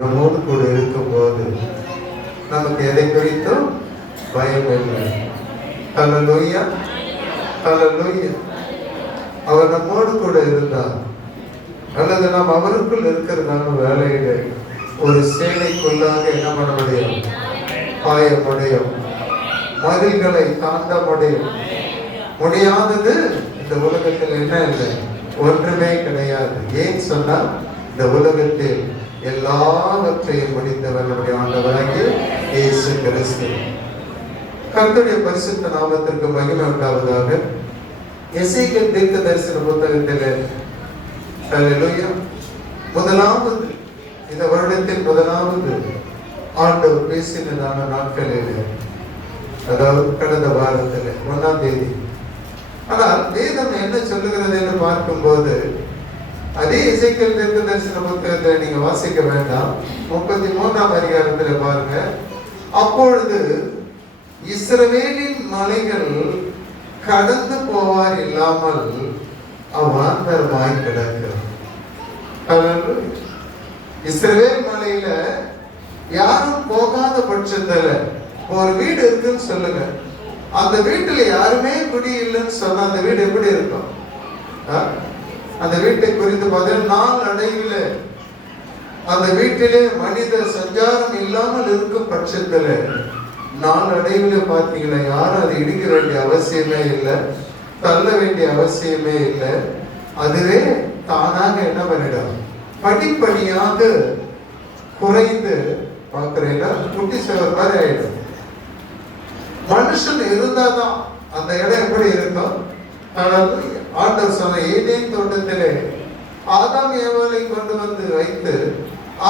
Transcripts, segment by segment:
நம்மோடு கூட இருக்கும்போது நமக்கு எதை குறித்தும் பயம் இல்லை. ஹல்லேலூயா, ஹல்லேலூயா. அவர் நம்மோடு கூட இருந்தார் அல்லது நாம் அவருக்குள் இருக்கிறதான வேலையில ஒரு சேனைக்குள்ளாக என்ன பண்ண முடியும்? பாய முடியும். மதில்களை தாண்ட முடியும். முடியாதது இந்த உலகத்தில் என்ன இல்லை, ஒன்றுமே கிடையாது. ஏன் சொன்னால் இந்த உலகத்தில் எல்லாவற்றையும் முடிந்தவர் நம்முடைய ஆண்டவராகிய இயேசு கிறிஸ்து. கர்த்தருடைய பரிசுத்த நாமத்திற்கு மகிமை உண்டாவதாக. எசேக்கியேல் தீர்க்க தரிசன புத்தகத்தில் ஹல்லேலூயா முதலாவது இந்த வருடத்தில் முதலாவது ஆண்டவர் பேசினதான நாட்களில், அதாவது கடந்த வாரத்தில் 1ஆம் தேதி. ஆனால் வேதம் என்ன சொல்லுகிறது என்று பார்க்கும்போது, அதே எசேக்கியேல் தீர்க்க தரிசன புத்தகத்தை நீங்க வாசிக்க வேண்டாம், 33ஆம் அதிகாரத்தில் பாருங்க. அப்பொழுது இஸ்ரவேலின் மலைகள் கடந்து போவார் இல்லாமல் அவ்வாந்தரமாய் கிடக்கும். இஸ்ரவேல் மலையில யாரும் போகாத பட்சத்துல ஒரு வீடு இருக்குன்னு சொல்லுங்க, அந்த வீட்டுல யாருமே குடி இல்லைன்னு சொன்னா அந்த வீடு எப்படி இருக்கும்? அந்த வீட்டை குறித்து பார்த்தீங்கன்னா நாளடைவில் அந்த வீட்டிலே மனித சஞ்சாரம் இல்லாமல் இருக்கும் பட்சத்துல நாளடைவில் பார்த்தீங்கன்னா யாரும் அதை இடிக்க வேண்டிய அவசியமே இல்லை, தள்ள வேண்டிய அவசியமே இல்லை. அதுவே தானாக என்ன பண்ணிடும், படிப்படியாக குறைந்து பார்க்கிறீங்களா குட்டி சேவர் மாதிரி ஆயிடும். மனுஷன் இருந்தாதான் அந்த இடம் எப்படி இருக்கும்? ஆண்டவர் சொன்ன ஏதேன் தோட்டத்திலே ஆதாம் ஏவாளை கொண்டு வந்து வைத்து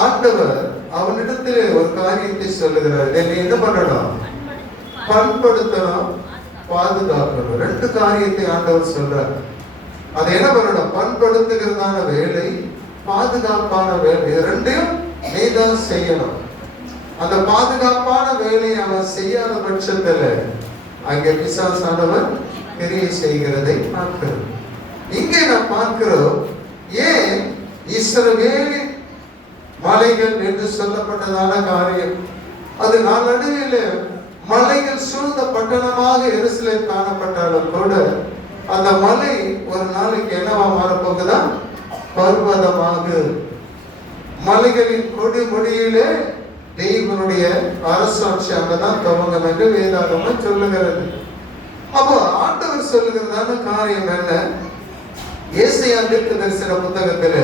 ஆண்டவர் அவனிடத்திலே ஒரு காரியத்தை சொல்லுகிறார். என்னை என்ன பண்ணணும்? பண்படுத்தணும், பாதுகாக்கணும். 2 காரியத்தை ஆண்டவர் சொல்றார். அதை என்ன பண்ணணும்? பண்படுத்துகிறதான வேலை, பாதுகாப்பான வேலை. இது 2யும் நீதான் செய்யணும். அந்த பாதுகாப்பான வேலையை அவன் செய்யாத பட்சத்துல அங்கே பிசாசானவர் கிரியை செய்கிறதை பார்க்கிறோம். இங்கே நாம் பார்க்கிறோம், ஏன் இஸ்ரவேலின் மலைகள் என்று சொல்லப்பட்டதான காரியம். அது நாளடைவில் மலைகள் சூழ்ந்த பட்டணமாக எருசலேம் காணப்பட்டாலும் கூட அந்த மலை ஒரு நாளைக்கு என்னவா மாறப்போகுதா? பர்வதமாக. மலைகளின் கொடி முடியிலே தெய்வனுடைய அரசாட்சி அங்கதான் துவங்கும் என்று வேதாகமம் சொல்லுகிறது. அப்போ ஆண்டவர் சொல்லுகிறதான காரியம் என்ன? ஏசாயா தீர்க்க தரிசன புத்தகத்தில்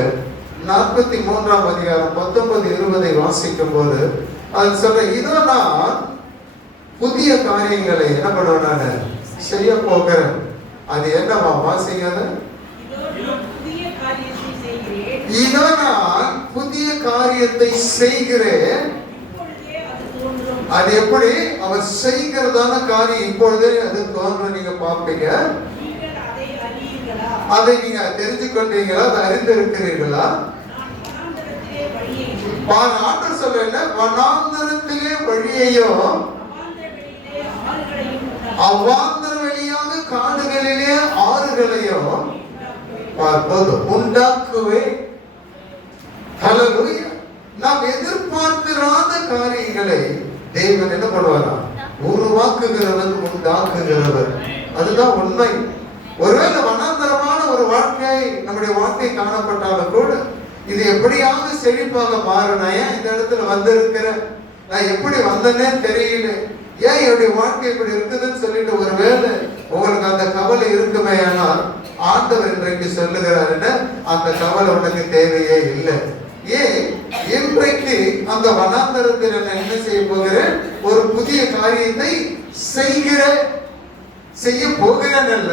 43ஆம் அதிகாரம் 19-20 வாசிக்கும் போது அது சொல்ற, இதோ நான் புதிய காரியங்களை என்ன பண்ணுவேன், செய்ய போகிறேன். அது என்னவா? வாசிங்க. இதோ நான் புதிய காரியத்தை செய்கிறேன். அது எப்படி? அவர் செய்கிறதான காரியம் இப்பொழுதே அது தோன்ற நீங்க பார்ப்பீங்க. அதை நீங்க தெரிஞ்சு கொண்டீங்களா? அதை அறிந்திருக்கிறீர்களா? ஆண்டவர் சொல்ல என்ன? வனாந்தரத்திலே வழியையும் அவ்வாந்தர வழியாக காடுகளிலே ஆறுகளையும் பார்ப்பது உண்டாக்குவேன். ஹல்லேலூயா. நாம் எதிர்பார்த்திராத காரியங்களை தேவன் என்ன பண்ணுவாரா? உருவாக்குகிறவர், உண்டாக்குகிறவர். அதுதான் உண்மை. ஒருவேளை வனாந்தரமான ஒரு வாழ்க்கை நம்முடைய வாழ்க்கை காணப்பட்டாலும் கூட இது எப்படியாவது செழிப்பாக மாறினா, ஏன் இந்த இடத்துல வந்திருக்கிற, நான் எப்படி வந்தேன்னே தெரியல, ஏன் என்னுடைய வாழ்க்கை இப்படி இருக்குதுன்னு சொல்லிட்டு ஒருவேளை உங்களுக்கு அந்த கவலை இருக்குமே, ஆனால் ஆண்டவர் இன்றைக்கு சொல்லுகிறார் என்ன? அந்த கவலை உனக்கு தேவையே இல்லை. ஏன்? இன்றைக்கு அந்த வனாந்தரத்தில் நான் என்ன செய்ய போகிறேன்? ஒரு புதிய காரியத்தை செய்கிறேன். செய்ய போகிறேன் அல்ல,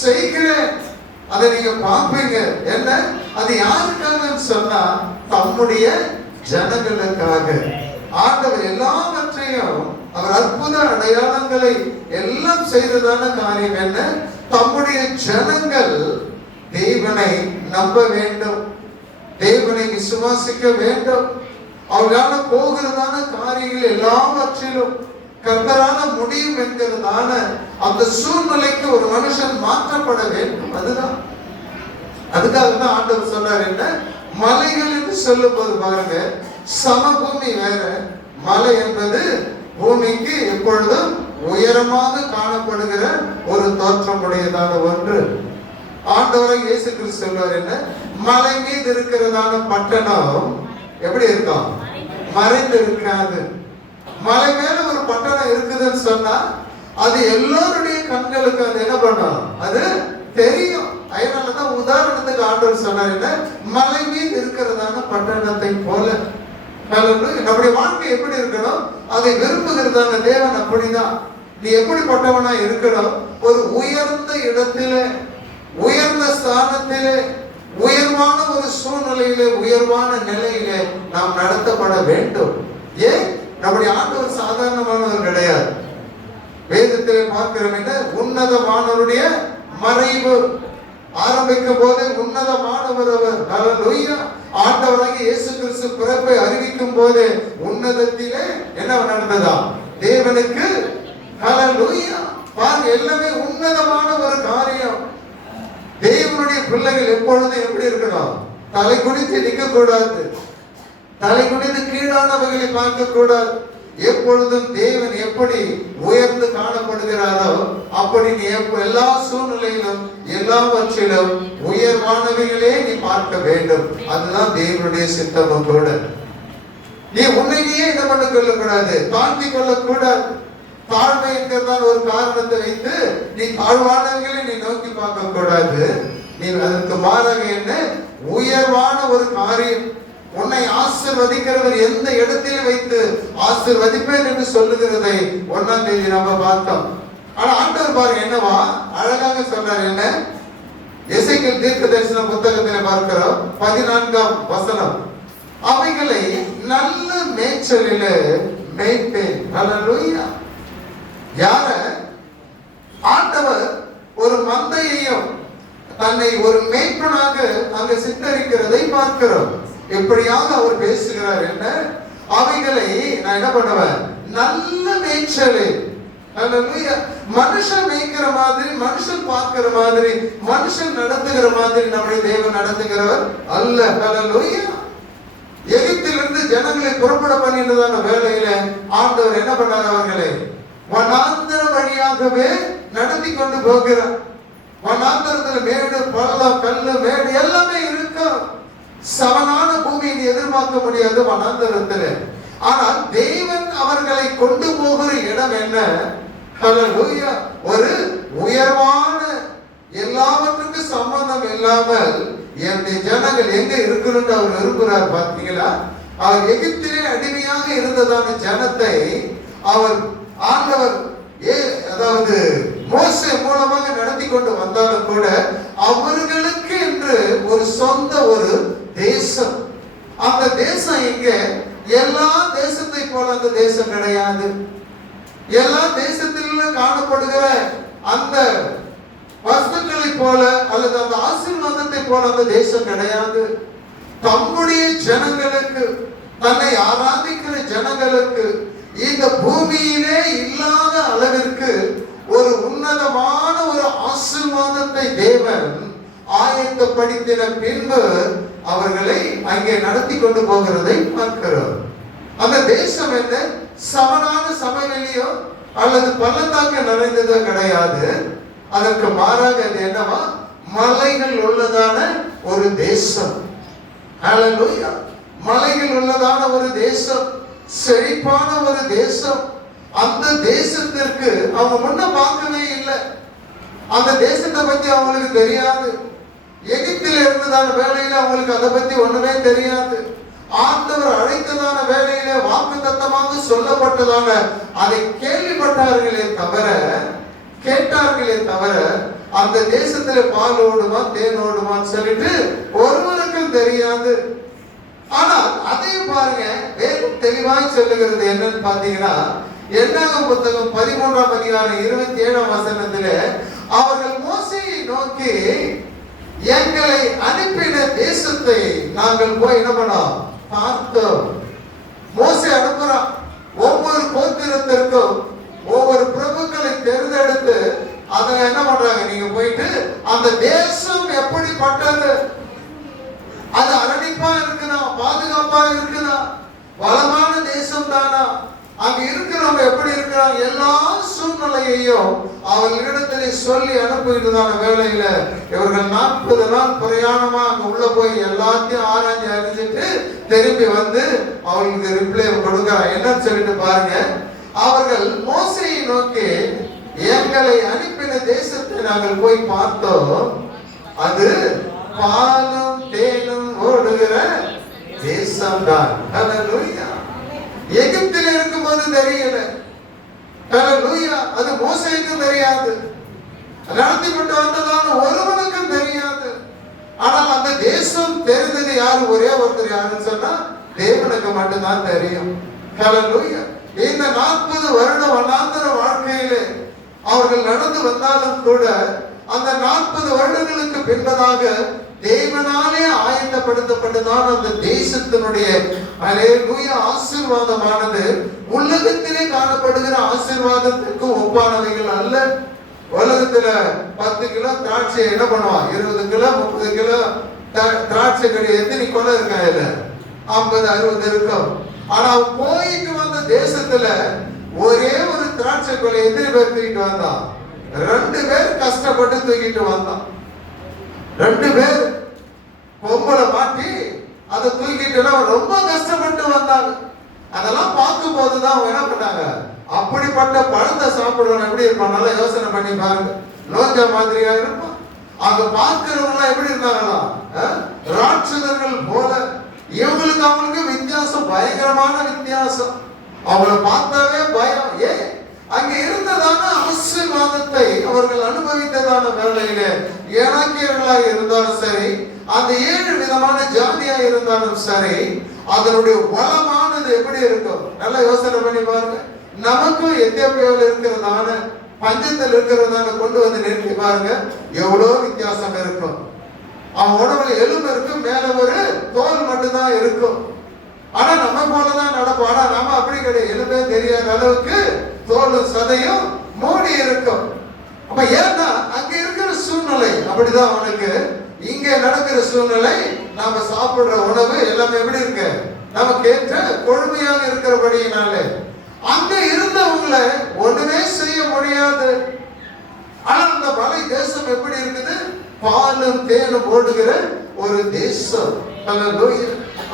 செய்கிறேன். அதை நீங்க பார்ப்பீங்க. என்ன? அது யாருக்காக சொன்னா தம்முடைய ஜனங்களுக்காக. ஆண்டவர் எல்லாவற்றையும் அவர் அற்புத அடையாளங்களை எல்லாம் செய்ததான காரியம் என்ன? தம்முடைய ஜனங்கள் தேவனை நம்ப வேண்டும், தேவனை விசுவாசிக்க வேண்டும். அவர்களால் போகிறதான காரியங்கள் எல்லாவற்றிலும் கர்த்தரால முடியும் என்கிறதான அந்த சூழ்நிலைக்கு ஒரு மனுஷன் மாற்றப்பட வேண்டும். அதுக்காக தான் ஆண்டவர் சொன்னார் என்ன? மலைகள் என்று சொல்லும் போது பாருங்க, சமபூமி வேற, மலை என்பது பூமிக்கு எப்பொழுதும் உயரமாக காணப்படுகிற ஒரு தோற்றம் உடையதான ஒன்று. ஆண்டவராக இயேசு கிறிஸ்து சொல்வார் என்ன, மலை மீது இருக்கிறதான பட்டணம் எப்படி இருக்கும்? மறைந்து இருக்காது. மலை மேல ஒரு பட்டணம் இருக்குதுன்னு சொன்னா அது எல்லோருடைய கண்களுக்கு அது என்ன பண்ணும்? அது தெரியும். அதனாலதான் உதாரணத்துக்கு ஆண்டவர் சொன்னார் என்ன, மலை மீது இருக்கிறதான பட்டணத்தை போல. நம்முடைய வாழ்க்கை எப்படி இருக்கணும்? அதை விரும்புகிறதான தேவன் அப்படிதான். நீ எப்படிப்பட்டவனா இருக்கணும்? ஒரு உயர்ந்த இடத்திலே, உயர்ந்த ஸ்தானத்திலே, உயர்வான ஒரு சூழ்நிலையிலே, உயர்வான நிலையிலே நாம் நடத்தப்பட வேண்டும். ஏன்? நம்முடைய ஆண்டவர் சாதாரணமானவர் கிடையாது. வேதத்திலே பார்க்கிறோம் என்ன, உன்னதமானவருடைய மறைவு. ஆரம்பிக்கும் போதே உன்னதமானவர் அவர். ஹல்லேலூயா. ஆண்டவராகிய இயேசு கிறிஸ்து பிறப்பை அறிவிக்கும் போது உன்னதத்திலே என்ன நடந்ததா? தேவனுக்கு ஹல்லேலூயா. பாருங்க, எல்லாமே உன்னதமான ஒரு காரியம். தேவனுடைய பிள்ளைகள் எப்பொழுதும் எப்படி இருக்கணும்? தலை குனிந்து நிற்க கூடாது, தலை குனிந்து கீழானவர்களை பார்க்க கூடாது. எப்பொழுதும் தேவன் எப்படி உயர்ந்து காணப்படுகிறாரோ அப்படி நீ எல்லா சூழ்நிலையிலும் எல்லாவற்றிலும் உயர்வானவைகளே நீ பார்க்க வேண்டும். அதுதான் தேவனுடைய சித்தமும் கூட. நீ உன்னையே என்ன பண்ண கொள்ளக்கூடாது, தாழ்த்தி கொள்ளக்கூடாது. தாழ்மை என்கிறதான ஒரு காரணத்தை வைத்து நீ தாழ்வானவர்களை நீ நோக்கி பார்க்க கூடாது. நீ அதற்கு மாறாக என்ன, உயர்வான ஒரு காரியம். உன்னை ஆசீர்வதிக்கிறவர் எந்த இடத்தில் வைத்து ஆசீர்வதிப்பேன் என்று சொல்லுகிறதை 1ஆம் தேதி நம்ம பார்த்தோம். ஆனா ஆண்டவர் பாருங்க என்னவா அழகாக சொல்றாரு. என்ன? எசேக்கியேல் தீர்க்கதரிசன புத்தகத்தில் பார்க்கிறோம் 14ஆம் வசனம், அவைகளை நல்ல மேய்ச்சலிலே மேய்ப்பேன். ஹல்லேலூயா. யார? ஆண்டவர் ஒரு மந்தையையும் தன்னை ஒரு மேய்ப்பனாக அங்கு சித்தரிக்கிறதை பார்க்கிறோம். எப்படியாக அவர் பேசுகிறார். என்ன? அவைகளை நான் என்ன பண்ணுவேன்? நல்ல மேய்ச்சலே. ஹல்லேலூயா. மனுஷன் மேய்க்கிற மாதிரி, மனுஷன் பார்க்கிற மாதிரி, மனுஷன் நடத்துகிற மாதிரி நம்முடைய தேவன் நடத்துகிறவர் அல்ல. ஹல்லேலூயா. எகிப்திலிருந்து ஜனங்களை புறப்பட பண்ணினதான வேளையில ஆண்டவர் என்ன பண்ணார்? அவர்களை வனாந்தர வழியாகவே நடத்தி கொண்டு போகிறார். வனாந்தரத்துல மேடு பள்ளம் கல்லு மேடு எல்லாமே இருக்கும். சமனான பூமியை எதிர்பார்க்க முடியாது வனாந்தரத்துல. ஆனால் தேவன் அவர்களை கொண்டு போகிற இடம் என்ன? ஹல்லேலூயா. ஒரு உயர்வான, எல்லாவற்றுக்கும் சம்பந்தம் இல்லாமல் என்னுடைய ஜனங்கள் எங்க இருக்கணும்னு அவர் விரும்புகிறார். பார்த்தீங்களா? அவர் எகிப்திலே அடிமையாக இருந்ததான ஜனத்தை அவர் ஆண்டவர் அதாவது மோசே மூலமாக நடத்தி கொண்டு வந்தாலும் கூட அவர்களுக்கு என்று ஒரு சொந்த ஒரு தேசம். அந்த தேசம் இங்க எல்லா தேசத்தை போல அந்த தேசம் கிடையாது. எல்லா தேசத்திலும் காணப்படுகிற அந்த வஸ்துக்களை போல அல்லது அந்த ஆசீர்வாதத்தை போல அந்த தேசம் கிடையாது. தம்முடைய ஜனங்களுக்கு, தன்னை ஆராதிக்கிற ஜனங்களுக்கு இந்த பூமியிலே இல்லாத அளவிற்கு ஒரு உன்னதமான ஒரு ஆசீர்வாதத்தை தேவன் ஆயத்தப்படுத்தின பின்பு அவர்களை அங்கே நடத்தி கொண்டு போகிறதை பார்க்கிறோம். அந்த தேசம் என்ன? சமனான சமவெளியோ அல்லது பள்ளத்தாக்கு நிறைந்ததோ கிடையாது. அதற்கு மாறாக அது என்னவா? மலைகள் உள்ளதான ஒரு தேசம். ஹல்லேலூயா. மலைகள் உள்ளதான ஒரு தேசம், செழிப்பான ஒரு தேசம். அந்த தேசத்திற்கு அவங்க முன்ன பார்க்கவே இல்லை. அந்த தேசத்தை பத்தி அவங்களுக்கு தெரியாது. எகிப்தில் இருந்ததான வேலையில அவங்களுக்கு அதை பத்தி ஒண்ணுமே தெரியாது. ஆண்டவர் அழைத்ததான வேலையில வாக்குத்தத்தமாக சொல்லப்பட்டதான அதை கேள்விப்பட்டார்களே தவிர, கேட்டார்களே தவிர அந்த தேசத்துல பால் ஓடுமா தேன் ஓடுமான்னு சொல்லிட்டு ஒருவருக்கும் தெரியாது. ஆனால் அதையும் பாருங்க, வேதம் தெளிவாய் சொல்லுகிறது என்னன்னு பாத்தீங்கன்னா, என்னாகும் புத்தகம் 13ஆம் அதிகாரம் 27ஆம் வசனத்திலே அவர்கள் மோசேயை நோக்கி, எங்களை அனுப்பின தேசத்தை நாங்கள் போய் என்ன பண்ணோம்? பார்த்தோம். மோசே அனுப்புறான். ஒவ்வொரு கோத்திரத்திற்கும் ஒவ்வொரு பிரபுக்களை தேர்ந்தெடுத்து அதை என்ன பண்றாங்க? நீங்க போயிட்டு அந்த தேசம் எப்படிப்பட்டது, அது அரணிப்பா இருக்குதா, பாதுகாப்பா இருக்குதா, சொன்னா அங்க இருக்கிறவங்க எப்படி இருக்கிறாங்க, எல்லா சூழ்நிலையையும் அவர்களிடத்திலே சொல்லி அனுப்புகிறதான வேலையில இவர்கள் 40 நாள் பிரயாணமா அங்க உள்ள போய் எல்லாத்தையும் ஆராய்ச்சி அறிஞ்சிட்டு திரும்பி வந்து அவர்களுக்கு ரிப்ளை கொடுக்கிறார். என்னன்னு சொல்லிட்டு பாருங்க, அவர்கள் மோசேயை நோக்கி, எங்களை அனுப்பின தேசத்தை நாங்கள் போய் பார்த்தோம், அது பாலும் தேனும் ஓடுகிற தேசம்தான். ஹல்லேலூயா. எகிப்தில் இருக்கும்போது தெரியல, ஹல்லேலூயா, அது மோசேக்கும் தெரியாது, நடத்தி கொண்டு வந்ததான ஒருவனுக்கும் தெரியாது. ஆனால் அந்த தேசம் தெரிந்தது யாரு, ஒரே ஒருத்தர் யாருன்னு சொன்னா தேவனுக்கு மட்டும்தான் தெரியும். ஹல்லேலூயா. இந்த 40 வருடம் வனாந்தர வாழ்க்கையிலே அவர்கள் நடந்து வந்தாலும் கூட அந்த 40 வருடங்களுக்கு பின்பதாக தேவனாலே ஆயத்தப்படுத்தப்பட்டதான அந்த தேசத்தினுடைய ஹல்லேலூயா ஆசீர்வாதமானது உலகத்திலே காணப்படுகிற ஆசீர்வாதத்திற்கு ஒப்பானவைகள் அல்ல. உலகத்துல 10 கிலோ திராட்சை என்ன பண்ணுவான், 20 கிலோ 30 கிலோ திராட்சை கடி எத்தனை கொலை இருக்கா, இல்ல 50 60 இருக்கும். ஆனா போயிட்டு வந்த தேசத்துல ஒரே ஒரு திராட்சை கொலை எத்தனை பேர் தூக்கிட்டு வந்தான், 2 பேர் கஷ்டப்பட்டு தூக்கிட்டு வந்தான். 2 பேர் பொம்பளை மாட்டி அதை தூக்கிட்டு ரொம்ப கஷ்டப்பட்டு வந்தாங்க. அதெல்லாம் பார்க்கும் போதுதான் அவங்க என்ன பண்ணாங்க, அப்படிப்பட்ட பழத்தை சாப்பிடுறவன் எப்படி இருப்பான், நல்லா யோசனை பண்ணி பாருங்க. லோஞ்சா மாதிரியா இருப்பான். அங்க பார்க்கிறவங்க எப்படி இருந்தாங்களா, ராட்சதர்கள் போல. இவங்களுக்கு அவங்களுக்கு வித்தியாசம், பயங்கரமான வித்தியாசம். அவங்கள பார்த்தாவே பயம். ஏன், அங்க இருந்ததான ஆசீர்வாதத்தை அவர்கள் அனுபவித்ததான வேளையில ஏனாக்கியர்களாக இருந்தாலும் சரி, அந்த 7 விதமான ஜாதியாக இருந்தாலும் சரி, அதனுடைய வளமானது எப்படி இருக்கும், நல்லா யோசனை பண்ணி பாருங்க. நமக்கும் எத்தியோப்பியாவில் இருக்கிறதான பஞ்சத்தில் இருக்கிறதான கொண்டு வந்து நிறுத்தி பாருங்க, எவ்வளவு வித்தியாசம் இருக்கும். அவன் உடம்புல எலும்பு இருக்கும், மேல ஒரு தோல் மட்டும்தான் இருக்கும். ஆனா நம்ம போலதான் நடப்போம். ஆனா நாம அப்படி கிடையாது, எலும்பே தெரியாத அளவுக்கு தோலும் சதையும் மூடி இருக்கும். அப்ப ஏன்னா அங்க இருக்கிற சூழ்நிலை அப்படிதான் அவனுக்கு. இங்க நடக்கிற சூழ்நிலை, நாம சாப்பிடுற உணவு எல்லாமே எப்படி இருக்கு, நமக்கு ஏற்ற கொழுமையாக இருக்கிறபடியினாலே அங்க இருந்தவங்களை ஒண்ணுமே செய்ய முடியாது. ஆனா அந்த மலை தேசம் எப்படி இருக்குது, பாலும் தேனும் ஓடுகிற ஒரு தேசம்.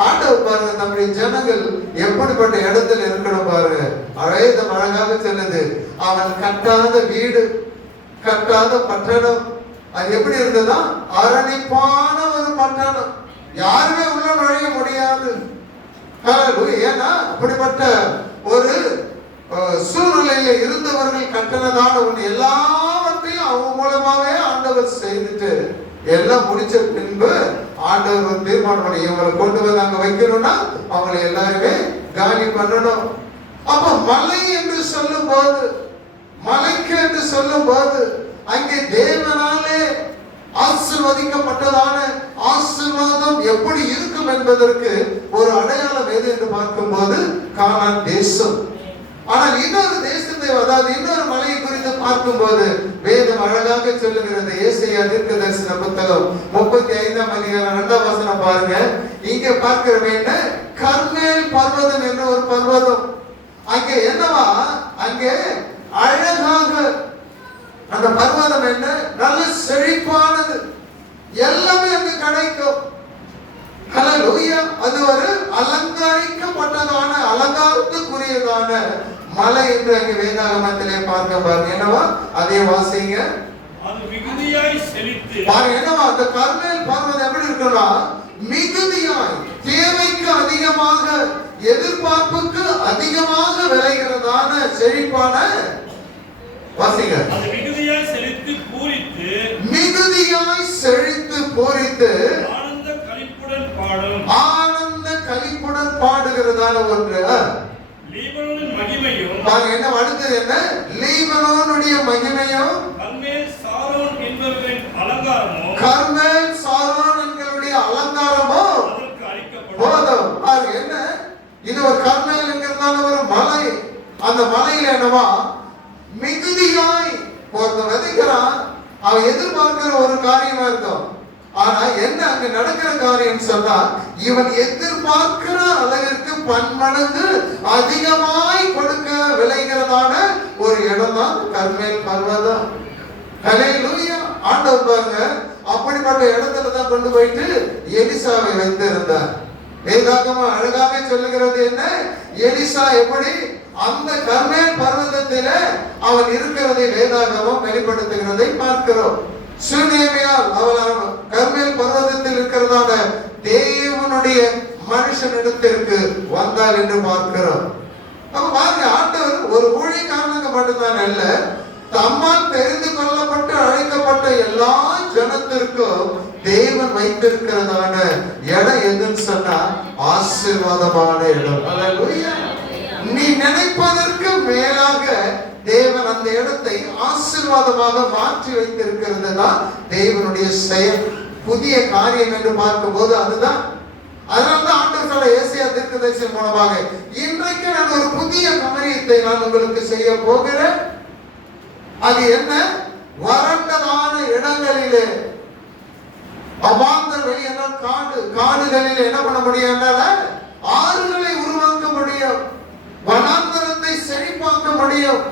ஆண்டவர் பாருங்க, நம்முடைய ஜனங்கள் எப்படிப்பட்ட இடத்துல இருக்கணும் பாருங்க. அழகாக அழகாக சொன்னது, அவன் கட்டாத வீடு, கட்டாத பட்டணம். அது எப்படி இருந்ததா, அரணிப்பான ஒரு பட்டணம், யாருமே உள்ள நுழைய முடியாது. ஏன்னா அப்படிப்பட்ட ஒரு சூழ்நிலையில இருந்தவர்கள் கட்டணதான ஒன்று எல்லாவற்றையும் அவங்க மூலமாவே ஆண்டவர் செய்துட்டு எல்லாம் முடிச்ச பின்பு ஆண்டவர் தீர்மானம் பண்ணி இவங்களை கொண்டு வந்து அங்க வைக்கணும்னா அவங்களை எல்லாருமே காலி பண்ணணும். அப்ப மலை என்று சொல்லும் போது, மலைக்கு என்று சொல்லும் போது அங்கே தேவனாலே ஆசீர்வதிக்கப்பட்டதான ஆசீர்வாதம் எப்படி இருக்கும் என்பதற்கு ஒரு அடையாளம் எது என்று பார்க்கும்போது கானான் தேசம். ஆனால் இன்னொரு தேசத்தை, அதாவது இன்னொரு மலையை குறித்து பார்க்கும்போது வேதம் அழகாக சொல்லுகிறது. ஏசாயா தீர்க்கதரிசன புத்தகம் 35ஆம் அதிகாரம் 2ஆம் வசனம் பாருங்க. இங்க பார்க்கிற வேண்டும், கர்மேல் பர்வதம் என்ற ஒரு பர்வதம். அங்கே என்னவா, அங்கே அழகாக அந்த பர்வதம் என்ன, நல்ல செழிப்பானது, எல்லாமே அங்கு கிடைக்கும். ஹல்லேலூயா. அது ஒரு அலங்கரிக்கப்பட்டதான, அலங்காரத்துக்குரியதான மலை என்று அங்கே வேதாகமத்திலே பார்க்க பாருங்க. என்னவா, அதே வாசிங்க. அது மிகுதியாய் செழித்து பாருங்க, என்னவா அந்த கர்மேல் பர்வதம் எப்படி இருக்குன்னா, மிகுதியாய், தேவைக்கு அதிகமாக, எதிர்பார்ப்புக்கு அதிகமாக விளைகிறதான செழிப்பான, வாசிங்க. அது மிகுதியாய் செழித்து பூரித்து, மிகுதியாய் செழித்து பூரித்து ஆனந்த களிப்புடன் பாடும், ஆனந்த களிப்புடன் பாடுகிறதான ஒன்று. லீபனோனின் மகிமையும், பாருங்க என்ன அடுத்தது, என்ன, லீபனோனுடைய மகிமையும், கர்மேல் சாரோன் என்பவர்களின் அலங்காரமும், கர்மேல் சாரோன் என்களுடைய அலங்காரமும் அதற்கு அளிக்கப்படும். போதும். பாருங்க என்ன, இது ஒரு கர்மேல் என்கிறதான ஒரு மலை. அந்த மலையில என்னவா, மிகுதியாய் ஒருத்தன் விதைக்கிறான், அவன் எதிர்பார்க்கிற ஒரு காரியமா இருக்கும், ஆனா என்ன அங்க நடக்கிற காரியம் சொன்னா, இவன் எதிர்பார்க்கிற அளவிற்கு பன்மடங்கு அதிகமாய் கொடுக்க விளைகிறதான ஒரு இடம் தான் கர்மேல் பர்வதம். ஹல்லேலூயா. ஆண்டவர் பாருங்க அப்படிப்பட்ட இடத்துல தான் கொண்டு போயிட்டு எலிசாவை வைத்திருந்தார். வேதாகமம் அழகாக சொல்லுகிறது என்ன, எலிசா எப்படி அந்த கர்மேல் பர்வதத்தில அவன் இருக்கிறதை வேதாகமம் வெளிப்படுத்துகிறதை பார்க்கிறோம். சுனேமியால் அவன் கர்மேல் பர்வதத்தில் இருக்கிறதான தேவனுடைய மனுஷனிடத்திற்கு வந்தார் என்று பார்க்கிறோம். அப்ப பாருங்க, ஆண்டவர் ஒரு ஊழியக்காரனுக்கு மட்டும்தான் அல்ல, தம்மால் தெரிந்து கொள்ளப்பட்டு அழைக்கப்பட்ட எல்லா ஜனத்திற்கும் தேவன் வைத்திருக்கிறதான இடம் எதுன்னு சொன்னா ஆசீர்வாதமான இடம். அல்லேலூயா. நீ நினைப்பதற்கு மேலாக தேவன் அந்த இடத்தை ஆசீர்வாதமாக மாற்றி வைத்திருக்கிறது தான் தேவனுடைய செயல். புதிய காரியம் என்று பார்க்கும் போது அதுதான். அதனால்தான் ஆண்டவர் சொல்ல ஏசாயா தீர்க்கதரிசி மூலமாக, இன்றைக்கு நான் ஒரு புதிய காரியத்தை நான் உங்களுக்கு செய்ய போகிறேன். அது என்ன? வறண்டதான இடங்களிலே, அவாந்தர வெளி என்றால் காடு, காடுகளில் என்ன பண்ண முடியும்? ஆறுகளை உருவாக்க முடியும், வனாந்தரத்தை செழிப்பாக்க முடியும்.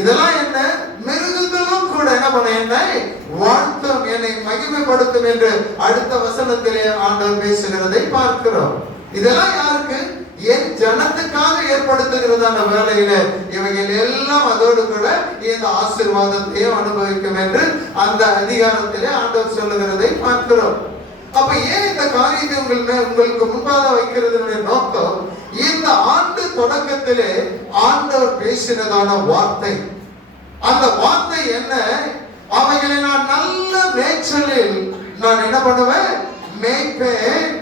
இதெல்லாம் என்ன? மிருகங்களும் கூட என்ன பண்ண, என்னை வாழ்த்தும், என்னை மகிமைப்படுத்தும் என்று அடுத்த வசனத்திலே ஆண்டவர் பேசுகிறதை பார்க்கிறோம். இதெல்லாம் யாருக்கு? என் ஜனத்துக்காக ஏற்படுத்துகிறதான வேலையில இவைகள் எல்லாம் அதோடு கூட இந்த ஆசீர்வாதத்தையும் அனுபவிக்கும் என்று அந்த அதிகாரத்திலே ஆண்டவர் சொல்லுகிறதை பார்க்கிறோம். அப்ப ஏன் இந்த காரியத்தை உங்களுக்கு முன்பாக வைக்கிறதுடைய நோக்கம், இந்த ஆண்டு தொடக்கத்திலே ஆண்டவர் பேசினதான வார்த்தை. அந்த வார்த்தை என்ன? அவைகளை நான் நல்ல மேய்ச்சலில் நான் என்ன பண்ணுவேன்? மேய்ப்பேன்.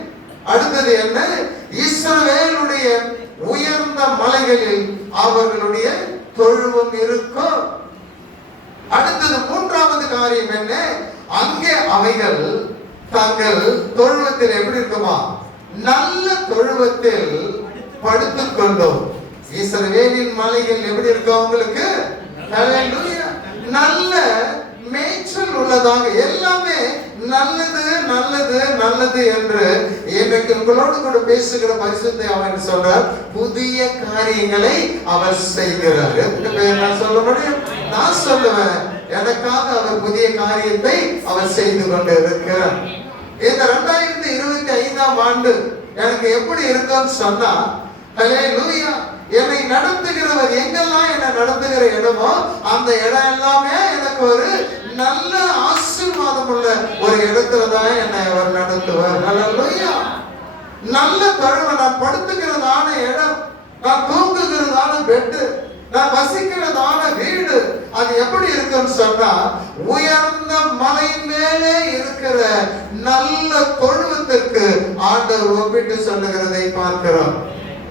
அடுத்தது என்ன? இஸ்ரவேலுடைய உயர்ந்த மலைகளில் அவர்களுடைய தொழுவம் இருக்கும். அடுத்தது மூன்றாவது காரியம் என்ன? அங்கே அவைகள் தங்கள் தொழுவத்தில் எப்படி இருக்குமா? நல்ல தொழுவத்தில் படுத்துக் கொள்ளும். இஸ்ரவேலின் மலைகள் எப்படி இருக்கும் அவங்களுக்கு? நல்ல மேய்ச்சல் உள்ளதாக, எல்லாமே நல்லது நல்லது நல்லது என்று இன்றைக்கு உங்களோடு கூட பேசுகிற பரிசுத்தை அவன் சொல்றார். புதிய காரியங்களை அவர் செய்கிறார். நான் சொல்ல முடியும்? நான் சொல்லுவேன், எனக்காக அவர் புதிய காரியத்தை அவர் செய்து கொண்டு இருக்கிறார். இந்த 2025ஆம் ஆண்டு எனக்கு எப்படி இருக்குன்னு சொன்னா, ஹல்லேலூயா, என்னை நடத்துகிறவர் எங்கெல்லாம் என்னை நடத்துகிற இடமோ அந்த இடம் எல்லாமே எனக்கு ஒரு நல்ல ஆசீர்வாதம் உள்ள ஒரு இடத்துல தான் என்னை அவர் நடத்துவார். ஹல்லேலூயா. நல்ல தழுவ, நான் படுத்துகிறதான இடம், நான் தூங்குகிறதான பெட்டு, நான் வசிக்கிறதான வீடு, அது எப்படி இருக்குன்னு சொன்னா உயர்ந்த மலை மேலே இருக்கிற நல்ல தொழுவத்திற்கு ஆண்டவர் ஒப்பிட்டு சொல்லுகிறதை பார்க்கிறோம்.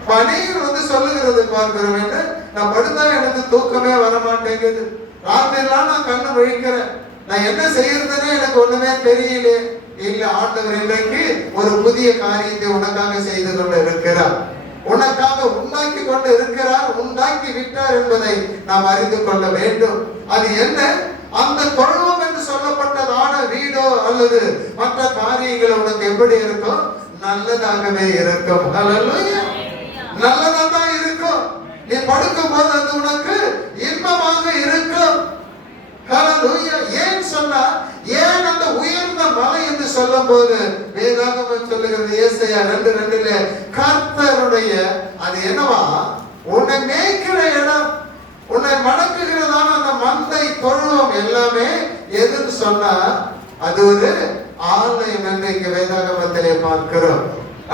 பனிர் சொல்லுகிறது பார்க்கிறோம். என்ன? நான் படுத்தா எனக்கு தூக்கமே வர மாட்டேங்குது, ராத்திரிலாம் நான் கண்ணு விழிக்கிறேன், நான் என்ன செய்யறதுன்னே எனக்கு ஒண்ணுமே தெரியல. இல்ல, ஆண்டவர் இன்றைக்கு ஒரு புதிய காரியத்தை உனக்காக செய்து கொண்டு இருக்கிறார், உனக்காக உண்டாக்கி கொண்டு இருக்கிறார், உண்டாக்கி விட்டார் என்பதை நாம் அறிந்து கொள்ள வேண்டும். அது என்ன? அந்த தொழுவம் என்று சொல்லப்பட்டதான வீடோ அல்லது மற்ற காரியங்கள் உனக்கு எப்படி இருக்கும்? நல்லதாகவே இருக்கும். ஹல்லேலூயா. நல்லதாக இருக்கும். நீ படுக்கும் போது அது உனக்கு இன்பமாக இருக்கும். ஹல்லேலூயா. ஏன் சொன்னா, ஏன் அந்த உயர்ந்த மலை என்று சொல்லும் போது வேதாகமம் சொல்லுகிறது, ஏசாயா 2:2 கர்த்தருடைய, அது என்னவா? உன்னை மேய்க்கிற இடம், உன்னை மடக்குகிறதான அந்த மந்தை தொழுவம் எல்லாமே எதுன்னு சொன்னா அது ஒரு ஆலயம் என்று இங்க வேதாகமத்திலே பார்க்கிறோம்.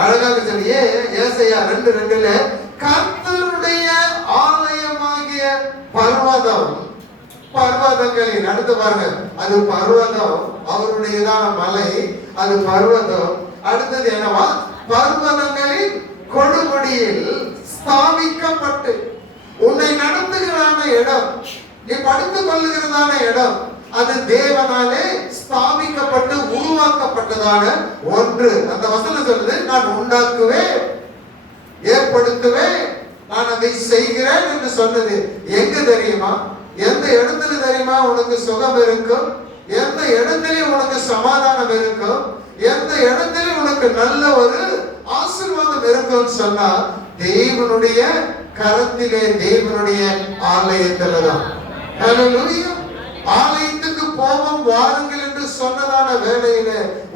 அழகாக சொல்லி ஏசாயா 2:2 கர்த்தருடைய ஆலயமாகிய பர்வதம், பர்வதங்களின், அடுத்து பாருங்க, அது பர்வதம், அவருடையதான மலை, அது பர்வதம். அடுத்தது என்னவா? பர்வதங்களின் கொடுமுடியில் ஸ்தாபிக்கப்பட்டு, உன்னை நடத்துகிறான இடம், நீ படுத்துக் கொள்ளுகிறதான இடம், அது தேவனாலே ஸ்தாபிக்கப்பட்டு உருவாக்கப்பட்டதான ஒன்று. அந்த வசனம் சொல்லுது, நான் உண்டாக்குவேன், ஏற்படுத்துவேன், நான் அதை செய்கிறேன் என்று சொன்னது எங்க தெரியுமா? எந்த இடத்துல தெரியுமா உனக்கு சுகம் இருக்கும்? எந்த இடத்திலே உனக்கு சமாதானம் இருக்கும், எந்த இடத்திலே உனக்கு நல்ல ஒரு ஆசீர்வாதம் இருக்கும் சொன்னா தேவனுடைய கரத்திலே, தேவனுடைய ஆலயத்தில்தான். ஹல்லேலூயா. ஆலயத்துக்கு போவோம் வாருங்கள் என்று சொன்னதான வேளையில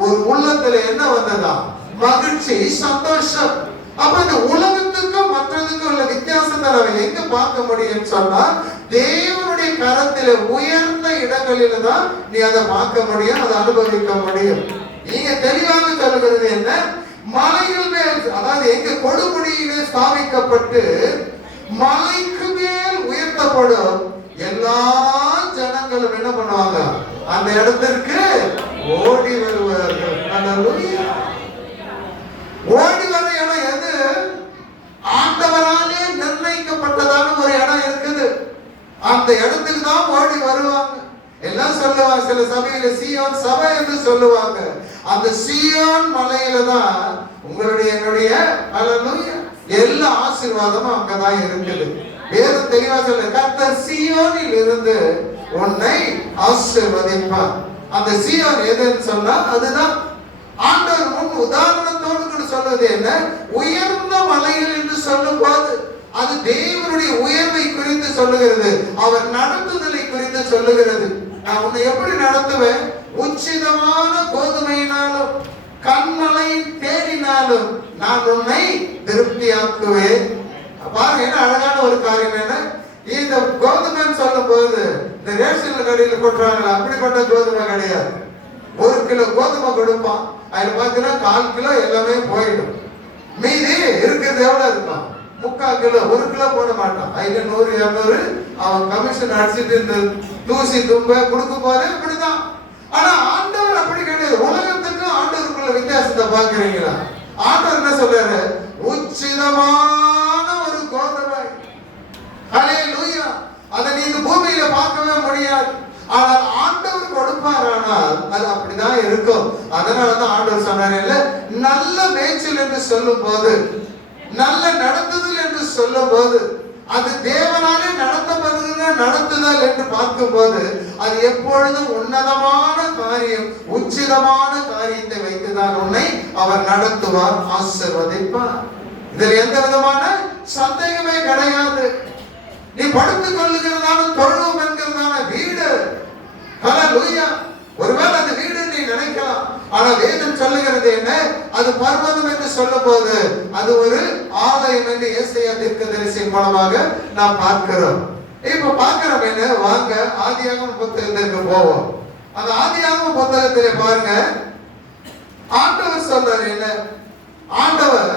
ஒரு உள்ளத்துல என்ன வந்ததா? மகிழ்ச்சி, சந்தோஷம். அப்ப இந்த உலகத்துக்கும் மற்றதுக்கும் உள்ள வித்தியாசத்தை நம்ம எங்க பார்க்க முடியும் சொன்னா தேவனுடைய கரத்தில உயர்ந்த இடங்களில தான் நீ அதை பார்க்க முடியும், அதை அனுபவிக்க முடியும். நீங்க தெளிவாக சொல்லுகிறது என்ன? மலைகள் மேல், அதாவது எங்க கொடுமுடியிலே ஸ்தாபிக்கப்பட்டு மலைக்கு மேல் உயர்த்தப்படும் எல்லா ஜனங்களும் என்ன பண்ணுவாங்க? அந்த இடத்திற்கு ஓடி வருவார்கள். ஹல்லேலூயா. ஓடி வர இடம் எது? ஆண்டவராலே நிர்ணயிக்கப்பட்டதான ஒரு இடம் இருக்குது. அந்த இடத்துக்கு தான் ஓடி வருவாங்க. எல்லாம் சொல்லுவாங்க, சில சபையில சீயோன் சபை என்று சொல்லுவாங்க. அந்த சீயோன் மலையில தான் உங்களுடைய என்னுடைய ஹல்லேலூயா எல்லா ஆசீர்வாதமும் அங்கதான் இருக்குது. வேதம் தெளிவா சொல்ல, கர்த்தர் சீயோனில் இருந்து உன்னை ஆசீர்வதிப்பார். அந்த சீயோன் எதுன்னு சொன்னா அதுதான் ஆண்டவர் முன் உதாரணத்தோடு கூட சொல்வது என்ன? உயர்ந்த மலைகள் என்று சொல்லும் போது அது தேவனுடைய உயர்வை குறித்து சொல்லுகிறது, அவர் நடத்துதலை குறித்து சொல்லுகிறது. நான் உன்னை எப்படி நடத்துவேன்? உச்சிதமான கோதுமையினாலும் கண்மலை தேடினாலும் நான் உன்னை திருப்தியாக்குவேன். பாருங்க என்ன அழகான ஒரு காரியம். என்ன இந்த கோதுமைன்னு சொல்லும் போது இந்த ரேஷன் கடையில் கொட்டுறாங்களா? அப்படிப்பட்ட கோதுமை கிடையாது. 1 கிலோ கோதுமை கொடுப்பான், அதுல பாத்தீங்கன்னா 1/4 கிலோ எல்லாமே போயிடும். மீதி இருக்கிறது எவ்வளவு இருக்கும்? 3/4 கிலோ, 1 கிலோ போட மாட்டான். அதுல 100 200 அவன் கமிஷன் அடிச்சுட்டு இந்த தூசி தும்ப கொடுக்க போது இப்படிதான். ஆனா ஆண்டவர் அப்படி கிடையாது. உலகத்துக்கும் ஆண்டவருக்குள்ள வித்தியாசத்தை பாக்குறீங்களா? ஆண்டவர் என்ன சொல்றாரு? உச்சிதமான ஒரு கோதுமை. ஹல்லேலூயா. அதை நீங்க பூமியில பார்க்கவே முடியாது. ஆனால் ஆண்டவர் கொடுப்பாரானால் அது அப்படிதான் இருக்கும். அதனாலதான் ஆண்டவர் சொன்னாரு, நல்ல மேய்ச்சல் என்று சொல்லும் போது, நல்ல நடத்துதல் என்று சொல்லும் போது, அது தேவனாலே நடத்தப்படுகிற நடத்துதல் என்று பார்க்கும் போது அது எப்பொழுதும் உன்னதமான காரியம், உச்சிதமான காரியத்தை வைத்துதான் உன்னை அவர் நடத்துவார், ஆசீர்வதிப்பார். இதில் எந்த விதமான சந்தேகமே கிடையாது. நீ படுத்துக் கொள்ளுகிறதான தொழுவம் என்கிறதான வீடு, ஹல்லேலூயா, ஒருவேளை அந்த வீடு நீ நினைக்கலாம். ஆனா வேதம் சொல்லுகிறது என்ன? அது பர்வதம் என்று சொல்லும் போது அது ஒரு ஆலயம் என்று ஏசாயா தீர்க்கதரிசியின் மூலமாக நாம் பார்க்கிறோம். இப்ப பார்க்கிறோம் என்ன? வாங்க ஆதியாகம புத்தகத்திற்கு போவோம். அந்த ஆதியாகம புத்தகத்திலே பாருங்க, ஆண்டவர் சொல்றாரு என்ன? ஆண்டவர்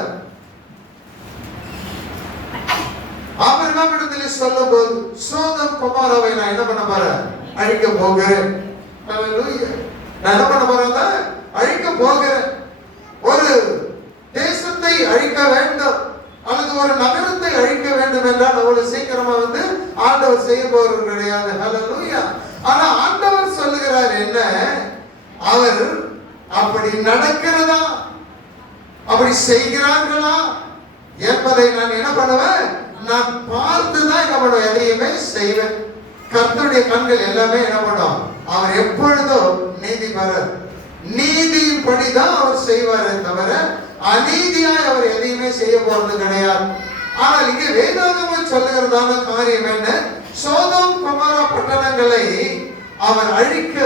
ஆபிரகாமிடத்திலே சொல்லும் போது சோதம் குமாராவை நான் என்ன பண்ண போறேன்? அழிக்க போகிறேன். ஹல்லேலூயா. நான் என்ன பண்ண போறேன்? அழிக்க போகிறேன். ஒரு தேசத்தை அழிக்க வேண்டும் அல்லது ஒரு நகரத்தை அழிக்க வேண்டும் என்றால் அவ்வளவு சீக்கிரமா ஆண்டவர் செய்ய போறது கிடையாது. ஹல்லேலூயா. ஆனா ஆண்டவர் சொல்லுகிறார் என்ன? அவர் அப்படி நடக்கிறதா, அப்படி செய்கிறார்களா என்பதை நான் என்ன பண்ணுவேன்? நான் பார்த்துதான் என்ன பண்ணுவேன்? எதையுமே செய்வேன். கர்த்தருடைய கண்கள் எல்லாமே என்ன பண்ணும்? அவர் எப்பொழுதும் நீதிபரர். நீதியின் படிதான் அவர் செய்வாரே தவிர அநீதியாய் அவர் எதையுமே செய்ய போறது கிடையாது. ஆனால் இங்கே வேதாகமம் சொல்லுகிறதான காரியம் என்ன? சோதோம் கொமோரா பட்டணங்களை அவர் அழிக்க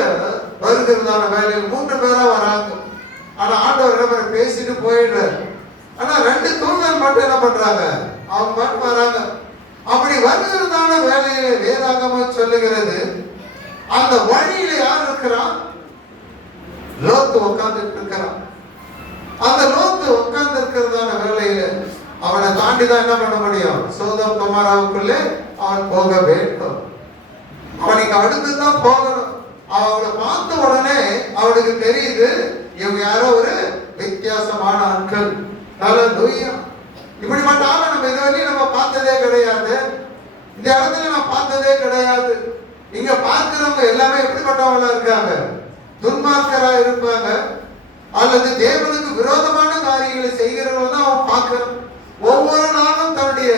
வருகிறதான வேலையில் 3 பேரா வராங்க. ஆனா ஆண்டவர் என்ன பேசிட்டு போயிடுறாரு. ஆனா 2 தூதர் மட்டும் என்ன பண்றாங்க? அவங்க மட்டும் வராங்க. அப்படி வருகிறதான வேலையில வேதாகமம் சொல்லுகிறது, அந்த வழியில யார் இருக்கிறான்? லோத்து உட்கார்ந்துட்டு இருக்கிறான். அந்த லோத்து உட்கார்ந்து இருக்கிறதான வேலையில அவனை தாண்டிதான் என்ன பண்ண முடியும்? சோதோம் கொமோராவுக்குள்ளே அவன் போக வேண்டும். அவனுக்கு அடுத்துதான் போகணும். அவளை பார்த்த உடனே அவனுக்கு தெரியுது, இவங்க யாரோ ஒரு வித்தியாசமான ஆட்கள். ஹல்லேலூயா. இப்படிப்பட்ட ஆளை நம்ம இதுவரையும் நம்ம பார்த்ததே கிடையாது. இந்த இடத்துல நான் பார்த்ததே கிடையாது. இங்க பார்க்கிறவங்க எல்லாமே எப்படிப்பட்டவங்களா இருக்காங்க? துன்மார்க்கரா இருப்பாங்க அல்லது தேவனுக்கு விரோதமான காரியங்களை செய்கிறவங்க தான் அவன் பார்க்கிறான். ஒவ்வொரு நாளும் தன்னுடைய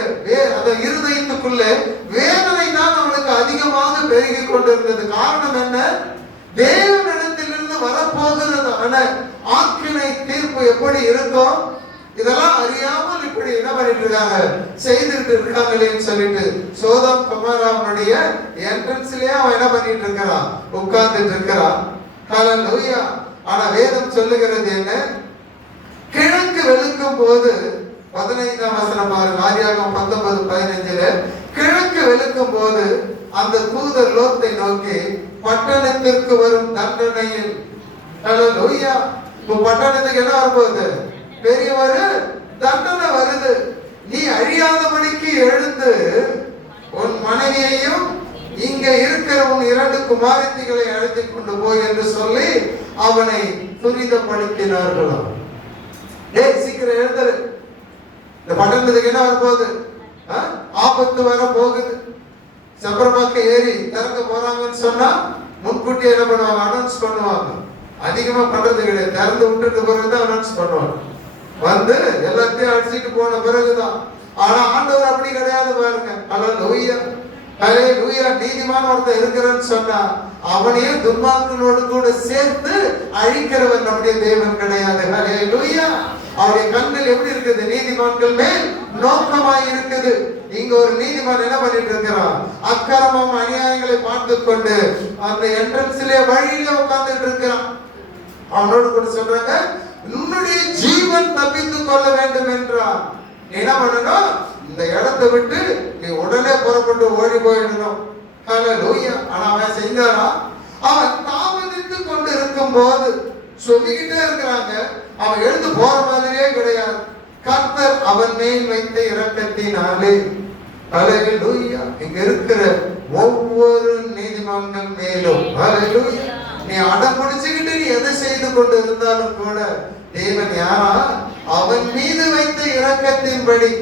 அந்த இருதயத்துக்குள்ளே வேதனை தான் அவனுக்கு அதிகமாக பெருகி கொண்டிருந்தது. காரணம் என்ன? தேவனிடத்திலிருந்து வரப்போகிறதான ஆக்கினை தீர்ப்பு எப்படி இருக்கும், இதெல்லாம் அறியாமல் இப்படி என்ன பண்ணிட்டு இருக்காங்க, செய்துட்டு இருக்காங்களேன்னு சொல்லிட்டு சோதம் கொமோராவுடைய என்ட்ரன்ஸ்லயே அவன் என்ன பண்ணிட்டு இருக்கிறான், உட்கார்ந்துட்டு இருக்கிறான். ஹல்லேலூயா. ஆனா வேதம் சொல்லுகிறது என்ன, கிழக்கு வெளுக்கும் போது 15ஆம் வசனம் பாருங்க, ஆதியாகமம் 19:15. கிழக்கு வெளுக்கும் போது அந்த தூதர் லோத்தை நோக்கி பட்டணத்திற்கு வரும் தண்டனையில், ஹல்லேலூயா, இப்ப பட்டணத்துக்கு என்ன வரும்போது பெரிய ஒரு தண்டனை வருது. நீ அழியாதபடிக்கு எழுந்து உன் மனைவியையும் இங்க இருக்கிற உன் 2 குமாரத்திகளை அழைத்து கொண்டு போய் என்று சொல்லி அவனை துரிதப்படுத்தினார்களாம். ஏய் சீக்கிரம் எழுந்துரு, இந்த பட்டணத்துக்கு என்ன வரப்போகுது, ஆபத்து வர போகுது. சபரமாக்க ஏறி திறக்க போறாங்கன்னு சொன்னா முன்கூட்டி என்ன பண்ணுவாங்க, அனௌன்ஸ் பண்ணுவாங்க. அதிகமா பண்றது கிடையாது, திறந்து விட்டுட்டு பிறகுதான் அனௌன்ஸ் பண்ணுவாங்க. வந்து எல்லாத்தையும் அடிச்சுட்டு போன பிறகுதான். ஆனா ஆண்டவர் அப்படி கிடையாது பாருங்க. ஹல்லேலூயா, ஹல்லேலூயா. நீதிமான் ஒருத்தன் இருக்கிறன்னு சொன்னா அவனையும் துன்மார்க்கனோடு கூட சேர்த்து அழிக்கிறவன் நம்முடைய தேவன் கிடையாது. ஹல்லேலூயா. அவருடைய கண்கள் எப்படி இருக்குது, நீதிமான்கள் மேல் நோக்கமாய் இருக்குது. இங்க ஒரு நீதிமான் என்ன பண்ணிட்டு இருக்கிறான், அக்கிரமம் அநியாயங்களை பார்த்து கொண்டு அந்த என்ட்ரன்ஸ்ல வழியில உட்கார்ந்துட்டு இருக்கிறான். அவனோடு கூட சொல்றாங்க, உன்னுடைய ஜீவன் தப்பித்துக் கொள்ள வேண்டும் என்றார். என்ன பண்ணணும், இந்த இடத்தை விட்டு நீ உடனே புறப்பட்டு ஓடி போயிடணும். ஹல்லேலூயா. ஆனா அவன் செஞ்சானா, அவன் தாமதித்து கொண்டு இருக்கும் போது சொல்லிக்கிட்டே இருக்கிறாங்க, அவன் எழுந்து போற மாதிரியே கிடையாது. கர்த்தர் அவன் மேல் வைத்த இரக்கத்தினாலே, ஹல்லேலூயா, இங்க இருக்கிற ஒவ்வொரு நீதிமன்றம் மேலும், ஹல்லேலூயா, நீ அடம் பிடிச்சுக்கிட்டு நீ எதை செய்து கொண்டு இருந்தாலும் கூட தேவன் யாரா, அவன் மீது வைத்த இரக்கத்தின்படி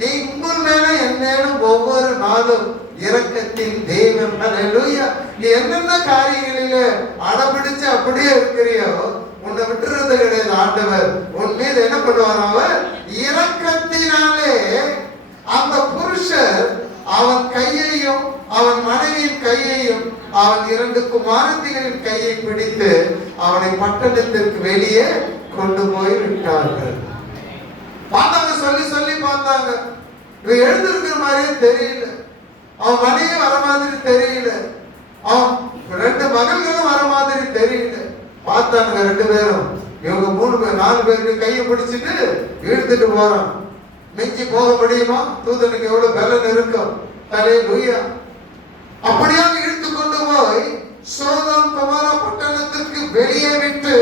நீ உங்கள் மேல என் மேலும் ஒவ்வொரு நாளும் இரக்கத்தின் தேவன். ஹல்லேலூயா. நீ என்னென்ன காரியங்களிலே அடம்பிடிச்சு அப்படியே இருக்கிறியோ உன்னை விட்டுறது கிடையாது. ஆண்டவர் உன் மீது என்ன பண்ணுவார், அவர் இரக்கத்தினாலே அந்த புருஷர் அவன் கையையும் அவன் மனைவியின் கையையும் அவன் 2 குமாரத்திகளின் கையை பிடித்து அவனை பட்டணத்திற்கு வெளியே கொண்டு போய் விட்டார்கள். பார்த்தாங்க, சொல்லி சொல்லி பார்த்தாங்க, இவன் எழுந்திருக்கிற மாதிரியே தெரியல, அவன் மனைவி வர மாதிரி தெரியல, அவன் 2 மகள்களும் வர மாதிரி தெரியல. பார்த்தாங்க 2 பேரும், இவங்க 3 பேர் 4 பேருக்கு கையை பிடிச்சிட்டு இழுத்துட்டு போறான். மிஞ்சி போக முடியுமா, தூதனுக்கு எவ்வளவு பலன் இருக்கும். ஹல்லேலூயா. அப்படியாக இழுத்து கொண்டு போய் சோதம் கொமோரா பட்டணத்திற்கு வெளியே விட்டு,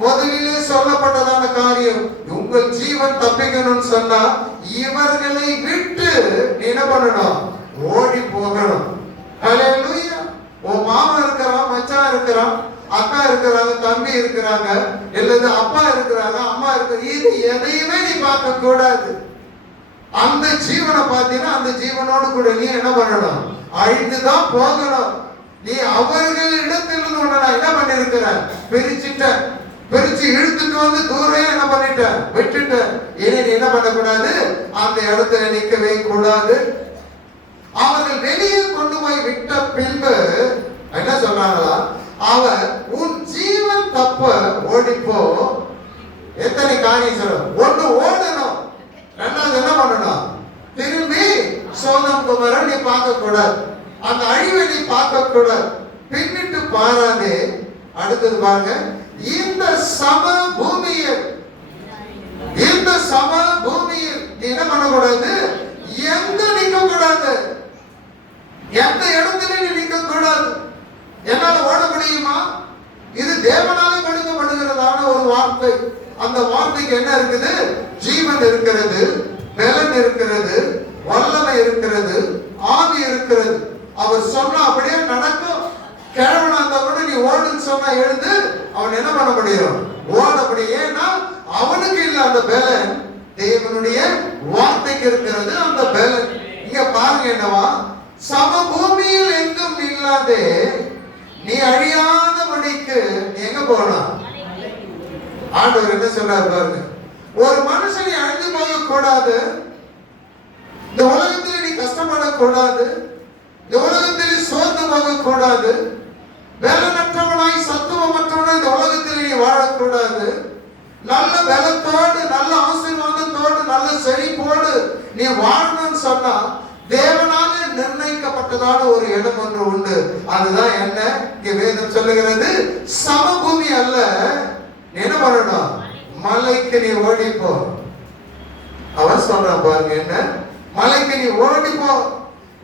முதலிலே சொல்லப்பட்டதான காரியம், உங்கள் ஜீவன் தப்பிக்கணும்னு சொன்னா இவர்களை விட்டு நீ என்ன பண்ணணும், ஓடி போகணும். ஹல்லேலூயா. உன் மாமன் இருக்கிறான், மச்சான் இருக்கிறான், அக்கா இருக்கிறாங்க, தம்பி இருக்கிறாங்க, இல்லது அப்பா இருக்கிறாங்க, அம்மா இருக்கிற, இது எதையுமே நீ பார்க்க கூடாது. அந்த ஜீவனை பார்த்தீங்கன்னா அந்த ஜீவனோடு கூட நீ என்ன பண்ணணும், அழிந்துதான் போகணும். நீ அவர்கள் இடத்திலிருந்து உன்னை நான் என்ன பண்ணிருக்கிற, பிரிச்சுட்டேன், பிரிச்சு இழுத்துட்டு வந்து தூரம் என்ன பண்ணிட்டேன், விட்டுட்டேன். இனி நீ என்ன பண்ணக்கூடாது, அந்த இடத்துல நிற்கவே கூடாது. அவர்கள் வெளியே கொண்டு போய் விட்ட பின்பு என்ன சொன்னாங்களா, அவர் உன் ஜீவன் தப்ப ஓடிப்போ. எத்தனை காரியம் சொல்ல, ஒண்ணு ஓடணும், 2வது என்ன பண்ணணும், திரும்பி சோதம் குமாரன் நீ பார்க்க கூடாது, அந்த அழிவை நீ பார்க்க கூடாது, பின்னிட்டு பாராதே. அடுத்தது பாருங்க, இந்த சம பூமியில் நீ என்ன பண்ணக்கூடாது, எங்க நிக்க கூடாது, எந்த இடத்துல நீ நிக்க கூடாது. என்னால ஓட முடியுமா, இது தேவனால கொடுக்கப்படுகிறதான ஒரு வார்த்தை. அந்த வார்த்தைக்கு என்ன இருக்குது, ஜீவன் இருக்கிறது, பலன் இருக்கிறது, வல்லமை இருக்கிறது, ஆவி இருக்கிறது. அவர் சொன்னா அப்படியே நடக்கும். கிழவனா இருந்தா கூட நீ ஓடுன்னு சொன்னா எழுந்து அவன் என்ன பண்ண முடியும், ஓட முடியும். ஏன்னா அவனுக்கு இல்ல அந்த பலன், தேவனுடைய வார்த்தைக்கு இருக்கிறது அந்த பலன். இங்க பாருங்க, என்னவா, சமபூமியில் எங்கும் இல்லாதே நீ அழியாதபடிக்கு நீ எங்க போனா. ஆண்டவர் என்ன சொல்றாரு பாருங்க, ஒரு மனுஷனை அழிந்து போக கூடாது, இந்த உலகத்தில் நீ கஷ்டப்படக்கூடாது, இந்த உலகத்தில் சோர்ந்து போக கூடாது, வேலனற்றவனாய் வாழக்கூடாது. நல்ல பலத்தோடு, நல்ல ஆசீர்வாதத்தோடு, நல்ல செழிப்போடு நீ வாழணும்னு சொன்னா தேவனாலே நிர்ணயிக்கப்பட்டதான ஒரு இடம் ஒன்று உண்டு. அதுதான் என்ன? இங்க வேதம் சொல்லுகிறது, சமபூமி அல்ல. என்ன பண்ணணும்? மலைக்கு நீ ஓடிப்போ. அவன் சொல்றான் பாருங்க, என்ன? மலைக்கு நீ ஓடிப்போ.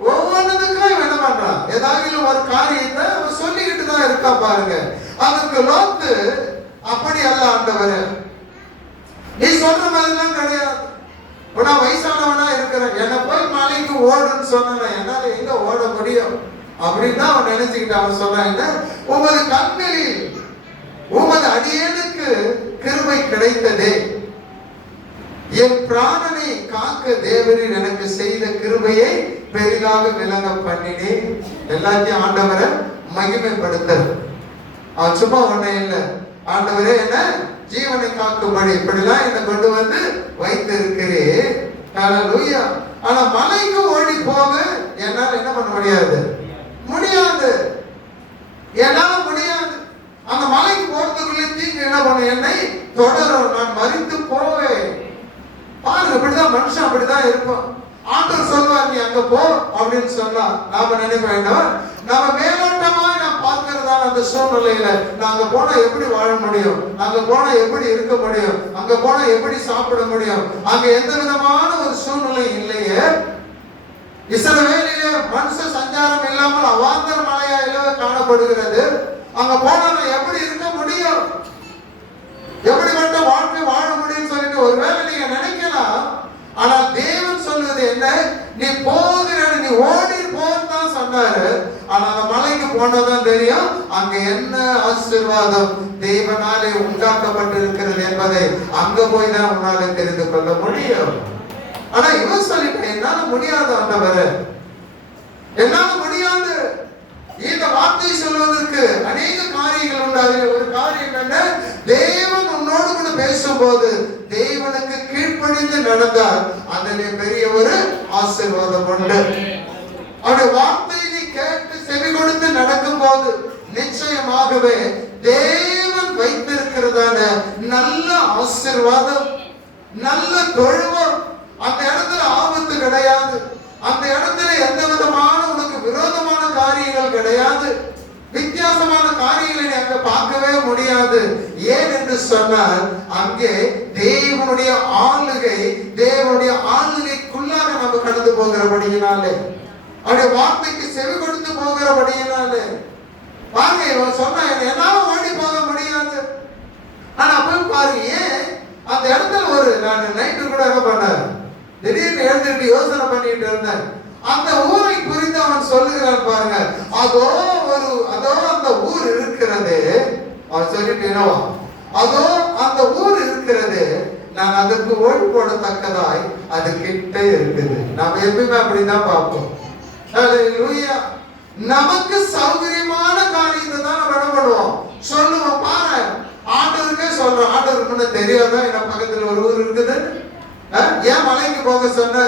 ஒவ்வொன்றுக்கும் என்ன பண்றான்? ஏதாவது ஒரு காரியத்தை அவன் சொல்லிக்கிட்டு தான் இருக்கான் பாருங்க. அதுக்கு லோத்து அப்படி அல்ல, ஆண்டவரே நீ சொல்ற மாதிரிலாம் கிடையாது. நான் வயசானவனா இருக்கிறேன், என்ன போய் மலைக்கு ஓடுன்னு சொன்ன என்னால எங்க ஓட முடியும் அப்படின்னு தான் அவன் நினைச்சுக்கிட்டு அவன் சொன்னான், என்ன? உமது கண்களில் உமது அடியேனுக்கு கிருபை கிடைத்ததே, என் பிராணனை காக்க தேவரில் எனக்கு செய்த கிருபையை பெரிதாக விளங்க பண்ணினேன். எல்லாத்தையும் ஆண்டவரை மகிமைப்படுத்த. அவன் சும்மா ஒண்ணே இல்லை, ஆண்டவரே என்ன ஜீவனை காக்கும்படி இப்படிலாம் என்னை கொண்டு வந்து வைத்திருக்கிறேன். ஹல்லேலூயா. ஆனா மலைக்கு ஓடி போக என்னால் என்ன பண்ண முடியாது? முடியாது. என்னால முடியாது. அந்த மலைக்கு போறதுக்குள்ளே தீங்கு என்ன பண்ண? என்னை தொடரும், நான் மரித்து போவேன். பாருங்க, இப்படிதான் மனுஷன் அப்படிதான் இருப்பான். ஆண்டவர் சொல்வார் நீ அங்க போ அப்படின்னு சொன்னா நாம நினைக்க வேண்டாம், நம்ம மேலோட்டமாய் நான் பார்க்கிறதான அந்த சூழ்நிலையில நாங்க போனா எப்படி வாழ முடியும், அங்க போனா எப்படி இருக்க முடியும், அங்க போனா எப்படி சாப்பிட முடியும், அங்க எந்த விதமான ஒரு சூழ்நிலை இல்லையே. இஸ்ரவேலிலே மனுஷ சஞ்சாரம் இல்லாமல் அவாந்தர மலையாயில காணப்படுகிறது. அங்க போனா எப்படி இருக்க முடியும், எப்படிப்பட்ட வாழ்க்கை வாழ முடியும்னு சொல்லிட்டு ஒருவேளை நீங்க நினைக்கலாம். ஆனால் தேவன் சொல்வது என்ன? நீ போகிற, நீ ஓடி போன்னு சொன்னாரு. ஆனா அந்த மலைக்கு போனதான் தெரியும் அங்க என்ன ஆசீர்வாதம் தேவனாலே உண்டாக்கப்பட்டிருக்கிறது என்பதை அங்க போய் தான் உன்னால தெரிந்து கொள்ள முடியும். ஆனா இவன் சொல்லிட்டேன், என்னால முடியாது ஆண்டவரே, என்னால முடியாது. இந்த வார்த்தை சொல்வதற்கு அநேக காரியங்கள் உண்டு. அதில் ஒரு காரியம் என்ன? தேவன் உன்னோடு கூட பேசும்போது தேவனுக்கு கீழ்ப்படிந்து நடந்தால் அதிலே பெரிய ஒரு ஆசீர்வாதம் உண்டு. அவருடைய வார்த்தையை நீ கேட்டு செவி கொடுத்து நடக்கும் போது நிச்சயமாகவே தேவன் வைத்திருக்கிறதான நல்ல ஆசீர்வாதம், நல்ல தொழுவம், அந்த இடத்துல ஆபத்து கிடையாது. அந்த இடத்துல எந்த விதமான உனக்கு விரோதமான காரியங்கள் கிடையாது. வித்தியாசமான காரியங்களை அங்க பார்க்கவே முடியாது. ஏன் என்று சொன்னால் அங்கே தேவனுடைய ஆளுகை, தேவனுடைய ஆளுகைக்குள்ளாக நம்ம கடந்து போகிறபடியினாலே, அவருடைய வார்த்தைக்கு செவி கொடுத்து போகிறபடியினாலே பாருங்க, இவன் சொன்னா என்னால ஓடி போக முடியாது. ஆனா போய் பாருங்க, ஏன் அந்த இடத்துல ஒரு நான் நைட்டு கூட என்ன பண்ணேன், திடீர்னு எழுந்துட்டு யோசனை பண்ணிட்டு இருந்தேன். அந்த ஊரை குறித்து அவன் சொல்லுகிறான் பாருங்க, அதோ அந்த ஊர் இருக்கிறது. அவன் சொல்லிட்டு என்னவா, அதோ அந்த ஊர் இருக்கிறது, நான் அதற்கு ஓடி போடத்தக்கதாய் அது கிட்ட இருக்குது. நாம எப்பயுமே அப்படிதான் பார்ப்போம். ஹல்லேலூயா. நமக்கு சௌகரியமான காரியத்தை தான் நம்ம என்ன பண்ணுவோம், சொல்லுவோம். பாரு, ஆண்டவருக்கே சொல்றோம், ஆண்டவருக்கு தெரியாதா என்ன பக்கத்துல ஒரு ஊர் இருக்குது? ஏன் மலைக்கு போக சொன்ன?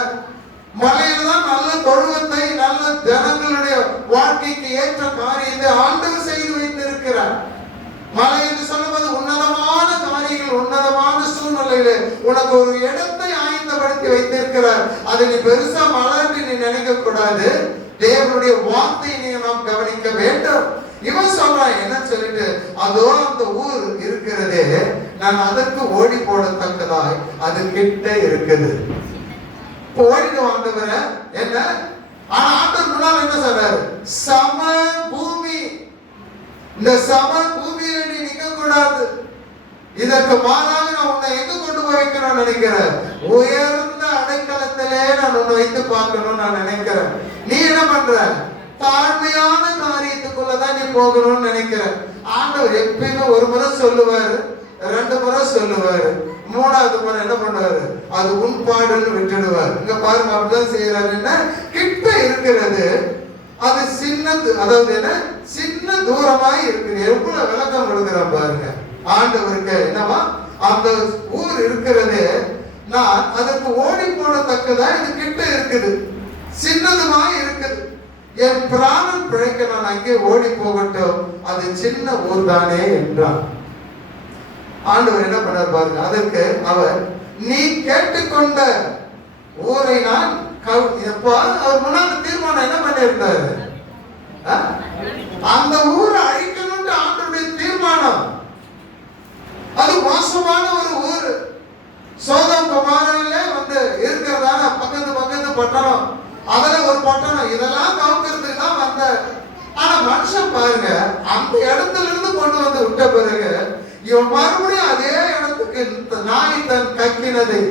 மலையில தான் நல்ல தொழுவத்தை, நல்ல ஜனங்களுடைய வாழ்க்கைக்கு ஏற்ற காரியத்தை ஆண்டவர் செய்து வைத்திருக்கிறார். மலை என்று சொல்லுவது உன்னதமான காரியங்கள், உன்னதமான சூழ்நிலையில உனக்கு ஒரு இடத்தை ஆயத்தப்படுத்தி வைத்திருக்கிறார். அதை நீ பெருசா மலர்ந்து நீ நினைக்க கூடாது. தேவனுடைய வார்த்தையை நாம் கவனிக்க வேண்டும். இவன் சொல்றான் என்ன சொல்லிட்டு, அதோ அந்த ஊர் இருக்கிறதே, நான் அதற்கு ஓடி போடத்தக்கதாய் அது கிட்ட இருக்குது. ஓடிட்டு ஆண்டவர என்ன? ஆனா ஆண்டவர் முன்னால் என்ன சொல்றாரு? சம பூமி. இந்த சம பூமியில நீ நிக்க கூடாது. இதற்கு மாறாக நான் உன்னை எங்க கொண்டு போய் வைக்கணும்னு நினைக்கிறேன்? உயர்ந்த அடைக்கலத்திலே நான் உன்னை வைத்து பார்க்கணும்னு நான் நினைக்கிறேன். நீ என்ன பண்ற? தாழ்மையான காரியத்துக்குள்ளதான் நீ போகணும்னு நினைக்கிற. ஆண்டவர் எப்பயுமே ஒரு முறை சொல்லுவாரு, 2 முறை சொல்லுவாரு, 3வது முறை என்ன பண்ணுவாரு? அது உன் பாடுன்னு விட்டுடுவார். இங்க பாருங்க, அப்படிதான் செய்யறாரு. என்ன கிட்ட இருக்கிறது அது சின்னது, அதாவது என்ன சின்ன தூரமாய் இருக்குது. எவ்வளவு விளக்கம் கொடுக்குறான் பாருங்க ஆண்டவருக்கு. என்னவா அந்த ஊர் இருக்கிறது, நான் அதற்கு ஓடி போடத்தக்கதா இது கிட்ட இருக்குது, சின்னதுமாய் இருக்குது. என் பிராணன் பிழைக்க நான் அங்கே ஓடி போகட்டும், அது சின்ன ஊர் தானே என்றான். ஆண்டவர் என்ன பண்ணார் பாருங்க. அதற்கு அவர், நீ கேட்டுக்கொண்ட ஊரை நான் அவர் முன்னாடி தீர்மானம் என்ன பண்ணியிருந்தாரு? அந்த ஊரை அழிக்கணும்னு ஆண்டவருடைய தீர்மானம். அது மோசமான ஒரு ஊர். சோதம் குமாரில இருக்கிறதான பக்கத்து பட்டணம், அதுல ஒரு பட்டணம், இதெல்லாம் கவுக்கிறதுக்கு தான் வந்த. ஆனா மனுஷன் பாருங்க, அந்த இடத்துல இருந்து கொண்டு வந்து விட்ட பிறகு இவன் மறுபடியும் அதே இடத்துக்கு நாய் தன் கக்கினதை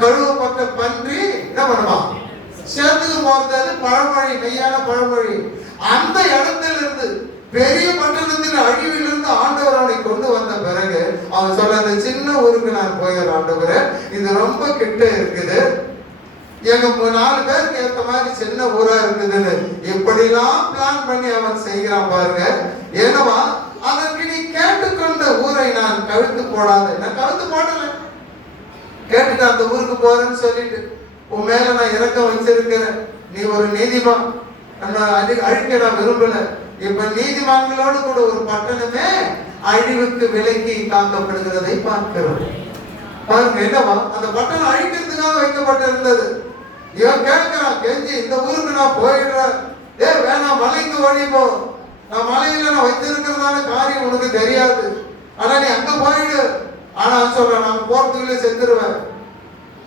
கழுவப்பட்ட பன்றி என்ன பண்ணுவான்? சேர்த்துக்கு போறது பழமொழி, மெய்யான பழமொழி. அந்த இடத்துல இருந்து பெரிய பட்டணத்தின் அழிவிலிருந்து ஆண்டவர் அவனை கொண்டு வந்த பிறகு அவன் சொல்ல, அந்த சின்ன ஊருக்கு நான் போயிடுறேன் ஆண்டவரே, இது ரொம்ப கிட்ட இருக்குது, எங்க 4 பேருக்கு ஏற்ற மாதிரி சின்ன ஊரா இருக்குதுன்னு இப்படிலாம் பிளான் பண்ணி அவன் செய்கிறான் பாருங்க. ஏனவா, அதற்கு நீ கேட்டுக்கொண்ட ஊரை நான் கழுத்து போடாத. நான் கழுத்து போடல, கேட்டுட்டு அந்த ஊருக்கு போறேன்னு சொல்லிட்டு உன் மேல நான் இறக்கம் வச்சிருக்கிறேன். நீ ஒரு நீதிமான், அழிக்க நான் விரும்பல. இப்ப நீதிமான்களோடு கூட ஒரு பட்டணமே அழிவுக்கு விலக்கி காக்கப்படுகிறதை பார்க்கிறோம். பாருங்க, என்னவா, அந்த பட்டணம் அழிக்கிறதுக்காக வைக்கப்பட்டிருந்தது. இவன் கேட்கிறான், கெஞ்சி, இந்த ஊருக்கு நான் போயிடுறேன். வேணாம், மலைக்கு ஓடி போ. நான் மலையில நான் வைத்திருக்கிறதான காரியம் உனக்கு தெரியாது, ஆனா நீ அங்க போயிடு. ஆனா சொல்றேன், நான் போறதுக்குள்ளே செத்துருவேன்,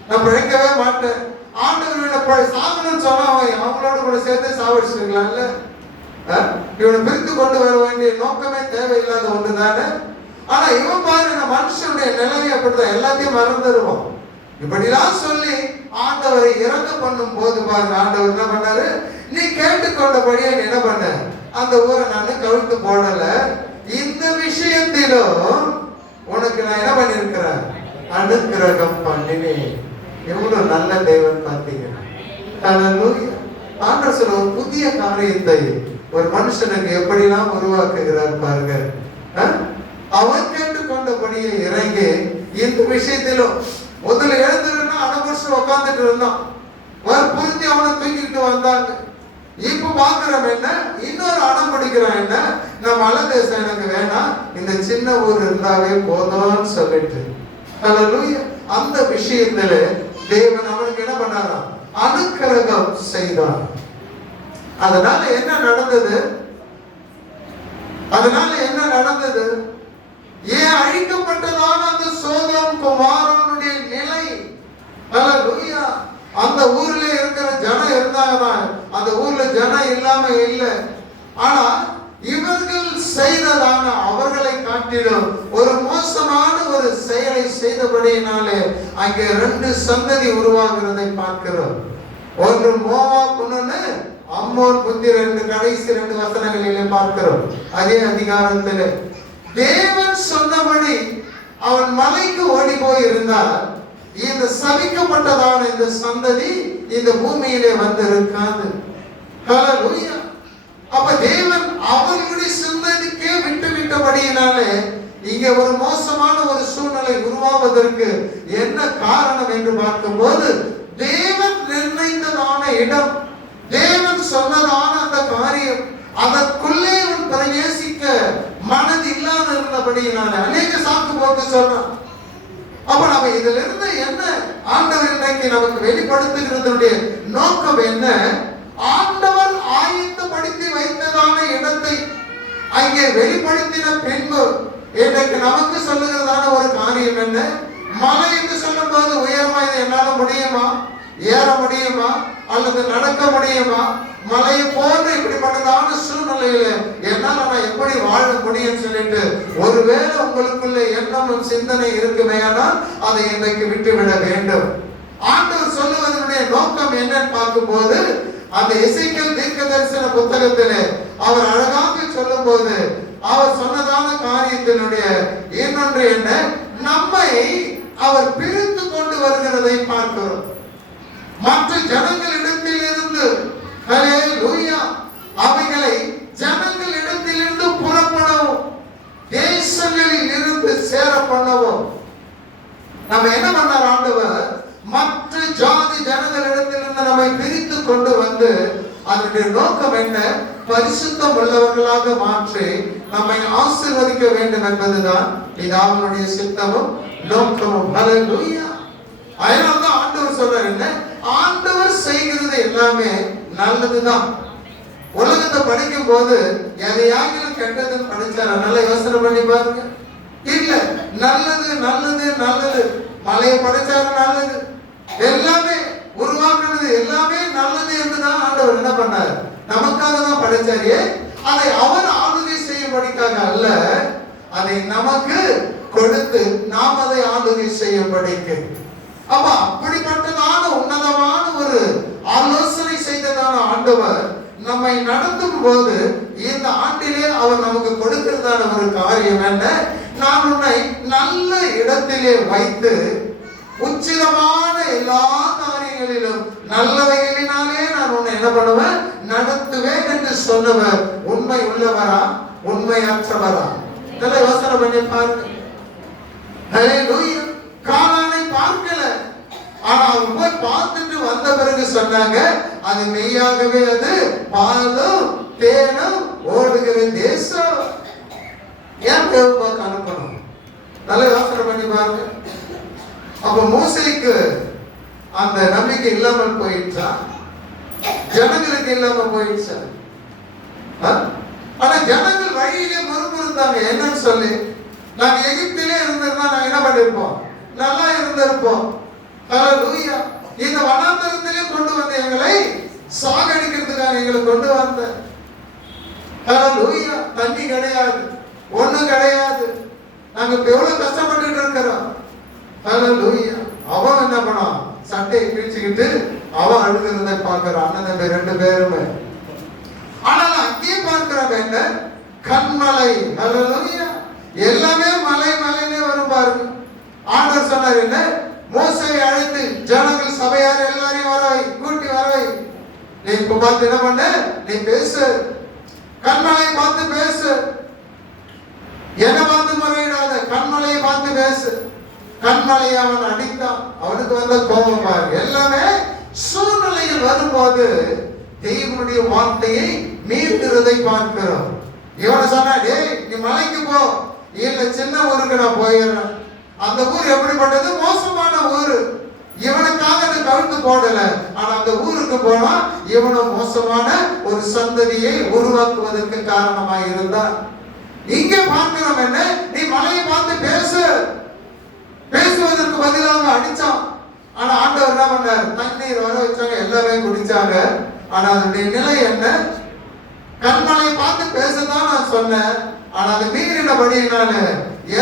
நான் பிழைக்கவே மாட்டேன். ஆண்டவர் சாகணும்னு சொன்னா அவங்களோட கூட சேர்த்து சாவடிச்சிருக்கலாம்ல. இவனை பிரித்து கொண்டு வர வேண்டிய நோக்கமே தேவையில்லாத ஒன்றுதானே. ஆனா இவன் பாருங்க, மனுஷனுடைய நிலைமை அப்படிதான், எல்லாத்தையும் மறந்துடுவோம். இப்படிலாம் சொல்லி ஆண்டவரை இறங்க பண்ணும் போது பாருங்க, ஆண்டவர் என்ன பண்ணாரு? நீ கேட்டுக்கொண்டபடியே என்ன பண்ண? அந்த ஊரை நான் கவிழ்த்து போடல. இந்த விஷயத்திலும் உனக்கு நான் என்ன பண்ணிருக்கிறேன்? அனுக்கிரகம் பண்ணினேன். எவ்வளவு நல்ல தேவன் பார்த்தீங்கன்னா. ஆண்டவர் சொல்ல, ஒரு புதிய காரியத்தை ஒரு மனுஷனுக்கு எப்படிலாம் உருவாக்குகிறார் பாருங்க. அவன் கேட்டுக்கொண்டபடியே இறங்கி இந்த விஷயத்திலும் முதல்ல எழுந்துருன்னா அனுபவிச்சு உட்காந்துட்டு இருந்தான். புரிஞ்சு அவனை தூக்கிட்டு வந்தாங்க. இப்ப பாக்குறோம் என்ன, இன்னொரு அடம் பிடிக்கிறான். என்ன, நம்ம மலை தேசம் எனக்கு வேணாம், இந்த சின்ன ஊர் இருந்தாவே போதும்னு சொல்லிட்டு அந்த விஷயத்துல தேவன் அவனுக்கு என்ன பண்ணாராம்? அனுக்கிரகம் செய்தார். அதனால என்ன நடந்தது? ஏன் அழிக்கப்பட்டதான அந்த சோதம் குமாரனுடைய நிலை? ஹல்லேலூயா. அந்த ஊர்ல இருக்கிற ஜனம் இருந்தாங்க, அந்த ஊர்ல ஜனம் இல்லாம இல்லை. ஆனா இவர்கள் செய்ததான அவர்களை காட்டிலும் ஒரு மோசமான ஒரு செயலை செய்தபடியினாலே அங்கே 2 சந்ததி உருவாகிறதை பார்க்கிறோம். ஒன்று மோவாப், இன்னொன்னு அம்மோன் புத்திரன். கடைசி 2 வசனங்களிலே பார்க்கிறோம். அதே அதிகாரத்தில் தேவன் சொன்னபடி அவன் மலைக்கு ஓடி போய் இருந்தால் இந்த சபிக்கப்பட்டதான இந்த சந்ததி இந்த பூமியிலே வந்திருக்காது. ஹல்லேலூயா. அப்ப தேவன் அவர்களுடைய சந்ததிக்கே விட்டபடியினாலே இங்கே ஒரு மோசமான ஒரு சூழ்நிலை உருவாவதற்கு என்ன காரணம் என்று பார்க்கும்போது, தேவன் நிர்ணயித்ததான இடம், தேவன் சொன்னதான அந்த காரியம், அதற்குள்ளே அவன் பிரவேசிக்க மனது இல்லாத இருந்தபடியினால அநேக சாக்கு போக்கு சொல்றான். அப்ப நம்ம இதுல இருந்து என்ன ஆண்டவர் இன்றைக்கு நமக்கு வெளிப்படுத்துகிறதுடைய நோக்கம் என்ன? ஆண்டவர் ஆயத்தப்படுத்தி வைத்ததான இடத்தை அங்கே வெளிப்படுத்தின பின்பு இன்றைக்கு நமக்கு சொல்லுகிறதான ஒரு காரியம் என்ன? மலை என்று சொல்லும் போது உயர்வா இது என்னால முடியுமா? ஏற முடியுமா? அல்லது நடக்க முடியுமா? மலையை போன்று இப்படிப்பட்டதான சூழ்நிலையில என்னால நான் எப்படி வாழ முடியும் சொல்லிட்டு ஒருவேளை உங்களுக்குள்ள எண்ணமும் சிந்தனை இருக்குமே, ஆனால் அதை இன்றைக்கு விட்டுவிட வேண்டும். ஆண்டவர் சொல்லுவதனுடைய நோக்கம் என்னன்னு பார்க்கும்போது, அந்த எசேக்கியேல் தீர்க்கதரிசன புத்தகத்திலே அவர் அழகாக சொல்லும் போது அவர் சொன்னதான காரியத்தினுடைய இன்னொன்று என்ன? நம்மை அவர் பிரித்து கொண்டு வருகிறதை பார்க்கிறோம். மற்ற ஜனங்களிடத்தில் இருந்து ஹல்லேலூயா அவைகளை ஜனங்களிடத்திலிருந்து புறப்படவும் தேசங்களில் இருந்து சேர பண்ணவும் நம்ம என்ன பண்ணார் ஆண்டவர்? மற்ற ஜாதி ஜனங்களிடத்திலிருந்து நம்மை பிரித்து கொண்டு வந்து அதனுடைய நோக்கம் என்ன? பரிசுத்தம் உள்ளவர்களாக மாற்றி நம்மை ஆசீர்வதிக்க வேண்டும் என்பதுதான் பிதாவினுடைய சித்தமும் நோக்கமும். ஹல்லேலூயா. அதனால்தான் ஆண்டவர் சொல்றாரு, என்ன ஆண்டவர் செய்கிறது எல்லாமே நல்லதுதான். உலகத்தை படிக்கும் போது எதையாகிலும் கெட்டதுன்னு படிச்சாரா? நல்ல யோசனை பண்ணி பாருங்க. இல்ல, நல்லது நல்லது நல்லது. மலையை படைச்சாரு, நல்லது. எல்லாமே உருவாக்குறது எல்லாமே நல்லது என்றுதான் ஆண்டவர் என்ன பண்ணார்? நமக்காக தான் படைச்சாரு. அதை அவர் ஆளுகை செய்யும்படிக்காக அல்ல, அதை நமக்கு கொடுத்து நாம் அதை ஆளுகை செய்யும்படிக்கு. அப்ப அப்படிப்பட்டதான உன்னதமான ஒரு ஆலோசனை செய்ததான ஆண்டவர் நம்மை நடத்தும் போது இந்த ஆண்டிலே அவர் நமக்கு கொடுக்கிறதான ஒரு காரியம் என்ன? நான் உன்னை நல்ல இடத்திலே வைத்து உச்சிதமான எல்லா காரியங்களிலும் நல்லவைகளினாலே நான் உன்னை என்ன பண்ணுவேன்? நடத்துவேன் என்று சொன்னவர் உண்மை உள்ளவரா உண்மை அற்றவரா? நல்ல யோசனை பண்ணி பாருங்க. ஹல்லேலூயா. கானானை பார்க்கல, ஆனா அவங்க போய் பார்த்துட்டு வந்த பிறகு சொன்னாங்க, அது மெய்யாகவே அது பாலும் தேனும் ஓடுகிற தேசம். ஏன் பார்க்க அனுப்பணும்? நல்ல யோசனை பண்ணி பாருங்க. அப்ப மோசேக்கு அந்த நம்பிக்கை இல்லாமல் போயிடுச்சா? ஜனங்களுக்கு இல்லாம போயிடுச்சா? ஆனா ஜனங்கள் வழியிலே முறுமுறுந்தாங்க. என்னன்னு சொல்லி, நாங்க எகிப்திலே இருந்திருந்தா நாங்க என்ன பண்ணிருப்போம்? நல்லா இருந்திருப்போம். ஹல்லேலூயா. இந்த வனாந்தரத்திலே கொண்டு வந்த எங்களை சாகடிக்கிறதுக்காக எங்களை கொண்டு வந்த. ஹல்லேலூயா. தண்ணி கிடையாது, ஒண்ணும் கிடையாது. நாங்க எவ்வளவு கஷ்டப்பட்டு இருக்கிறோம். ஹல்லேலூயா. அவன் என்ன பண்ணான்? சட்டையை பிரிச்சுக்கிட்டு அவன் அழுகிறதை பார்க்கிறான். அண்ணன் தம்பி 2 பேருமே. ஆனால் அங்கே பார்க்கிறவன் என்ன? கண்மலை. ஹல்லேலூயா. எல்லாமே மலை மலையிலே வரும் பாருங்க. ஆண்டவர் சொன்னார் என்ன? மோசேயை அழைத்து ஜனங்கள் சபையார் எல்லாரையும் வரவை, கூட்டி வரவை. நீ இப்ப பார்த்து என்ன பண்ண? நீ பேசு, கண்மலையை பார்த்து பேசு, என்ன பார்த்து முறையிடாத, கண்மலையை பார்த்து பேசு. கண்மலையை அவன் அடித்தான். அவனுக்கு வந்த கோபம் பாருங்க. எல்லாமே சூழ்நிலையில் வரும்போது தேவனுடைய வார்த்தையை மீறுகிறதை பார்க்கிறோம். இவனை சொன்னா, டேய் நீ மலைக்கு போ. இல்ல, சின்ன ஊருக்கு நான் போயிடுறேன். அந்த ஊர் எப்படிப்பட்டது? மோசமான ஊரு. இவனுக்காக அதை கவிழ்த்து போடல, ஆனா அந்த ஊருக்கு போனா இவனும் மோசமான ஒரு சந்ததியை உருவாக்குவதற்கு காரணமாக இருந்தான். இங்கே பார்க்கிறோம் என்ன? நீ மலையை பார்த்து பேசு. பேசுவதற்கு பதிலாக அடிச்சான். ஆனா ஆண்டவர் என்ன பண்ணார்? தண்ணீர் வர வச்சாங்க, எல்லாமே குடிச்சாங்க. ஆனா அதனுடைய நிலை என்ன? கண்மலையை பார்த்து பேசதான் நான் சொன்னேன், ஆனா அது மீறினபடியினால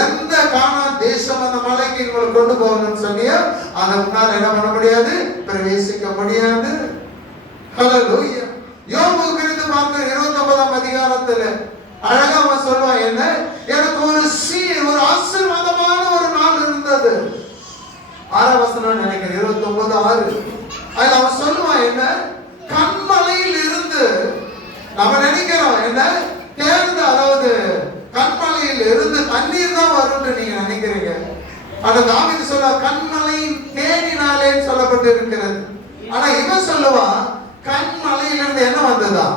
எந்த கானான் தேசம் அந்த மலைக்கு உங்களை கொண்டு போகணும்னு சொன்னியோ அதை உன்னால என்ன பண்ண முடியாது? பிரவேசிக்க முடியாது. ஹல்லேலூயா. யோபு குறித்து பார்க்கிற 29ஆம் அதிகாரத்துல அழகா அவன் சொல்லுவான் என்ன? எனக்கு ஒரு ஆசீர்வாதமான ஒரு நாள் இருந்தது. 6ஆம் வசனம் நினைக்கிறேன், 29:6. அதுல அவன் சொல்லுவான் என்ன? கண்மலையில் இருந்து நம்ம நினைக்கிறோம் என்ன? தேர்ந்து, அதாவது கண்மலையில் இருந்து தண்ணீர் தான் வரும்னு நீங்க நினைக்கிறீங்க. ஆனா தாவீது சொல்ல கண்மலையின் தேனினாலே சொல்லப்பட்டு இருக்கிறது. ஆனா இவன் சொல்லுவான் கண்மலையிலிருந்து என்ன வந்ததா?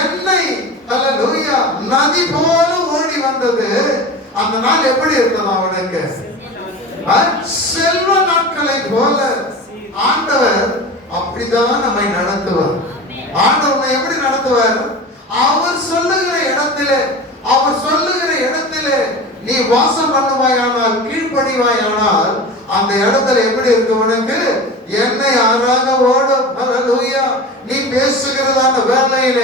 எண்ணெய். ஹல்லேலூயா. நதி போல ஓடி வந்தது. அந்த நாள் எப்படி இருந்தது அவனுக்கு? செல்வ நாட்களை போல. ஆண்டவர் அப்படிதான் நம்மை நடத்துவார். ஆண்டவர் எப்படி நடத்துவார்? அவர் சொல்லுகிற இடத்திலே, அவர் சொல்லுகிற இடத்திலே நீ வாசம் பண்ணுவாயானால், கீழ்ப்படிவாயானால் அந்த இடத்துல எப்படி இருக்கு உனக்கு? எண்ணெய் ஆறாக ஓடும். ஹல்லேலூயா. நீ பேசுகிறதான வேலையில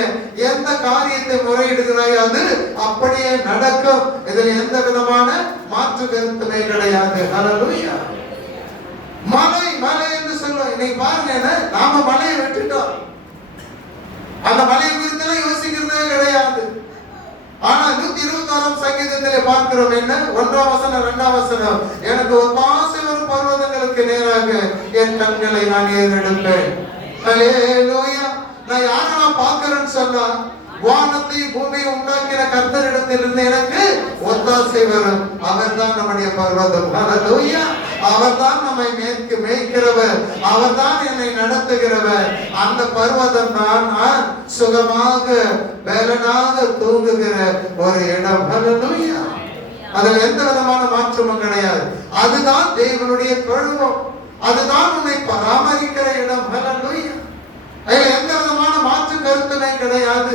எந்த காரியத்தை முறையிடுகிறாய் அது அப்படியே நடக்கும். இதில் எந்த விதமான மாற்று கருத்துமே கிடையாது. ஹல்லேலூயா. மலை மலை என்று சொல்லுவோம். இன்னைக்கு பாருங்க, நாம மலையை விட்டுட்டோம். அந்த மலையை குறித்து யோசிக்கிறதே கிடையாது. ஆனா 126ஆம் சங்கீதத்திலே பார்க்கிறோம் என்ன? 1ஆம் வசனம் 2ஆம் வசனம், எனக்கு ஒரு ஆசை வரும் பர்வதங்களுக்கு நேராக என் கண்களை நான் ஏறெடுப்பேன். ஹல்லேலூயா. நான் யாரை நான் பார்க்கிறேன்னு சொன்னா வானத்தையும் பூமியை உண்டாக்கின கர்த்தரிடத்திலிருந்து எனக்கு ஒத்தாசை வரும். அவர் தான் நம்முடைய பர்வதம். ஹல்லேலூயா. அவர் தான் நம்மை மேய்க்கிறவர். அவர் தான் என்னை நடத்துகிறவர். அந்த பர்வதம் தான் நான் சுகமாக பலனாக தூங்குகிற ஒரு இடம். ஹல்லேலூயா. அதுல எந்த விதமான மாற்றமும் கிடையாது. அதுதான் தேவனுடைய தொழுவம். அதுதான் உன்னை பராமரிக்கிற இடம். ஹல்லேலூயா. அதுல எந்த விதமான மாற்று கருத்துமே கிடையாது.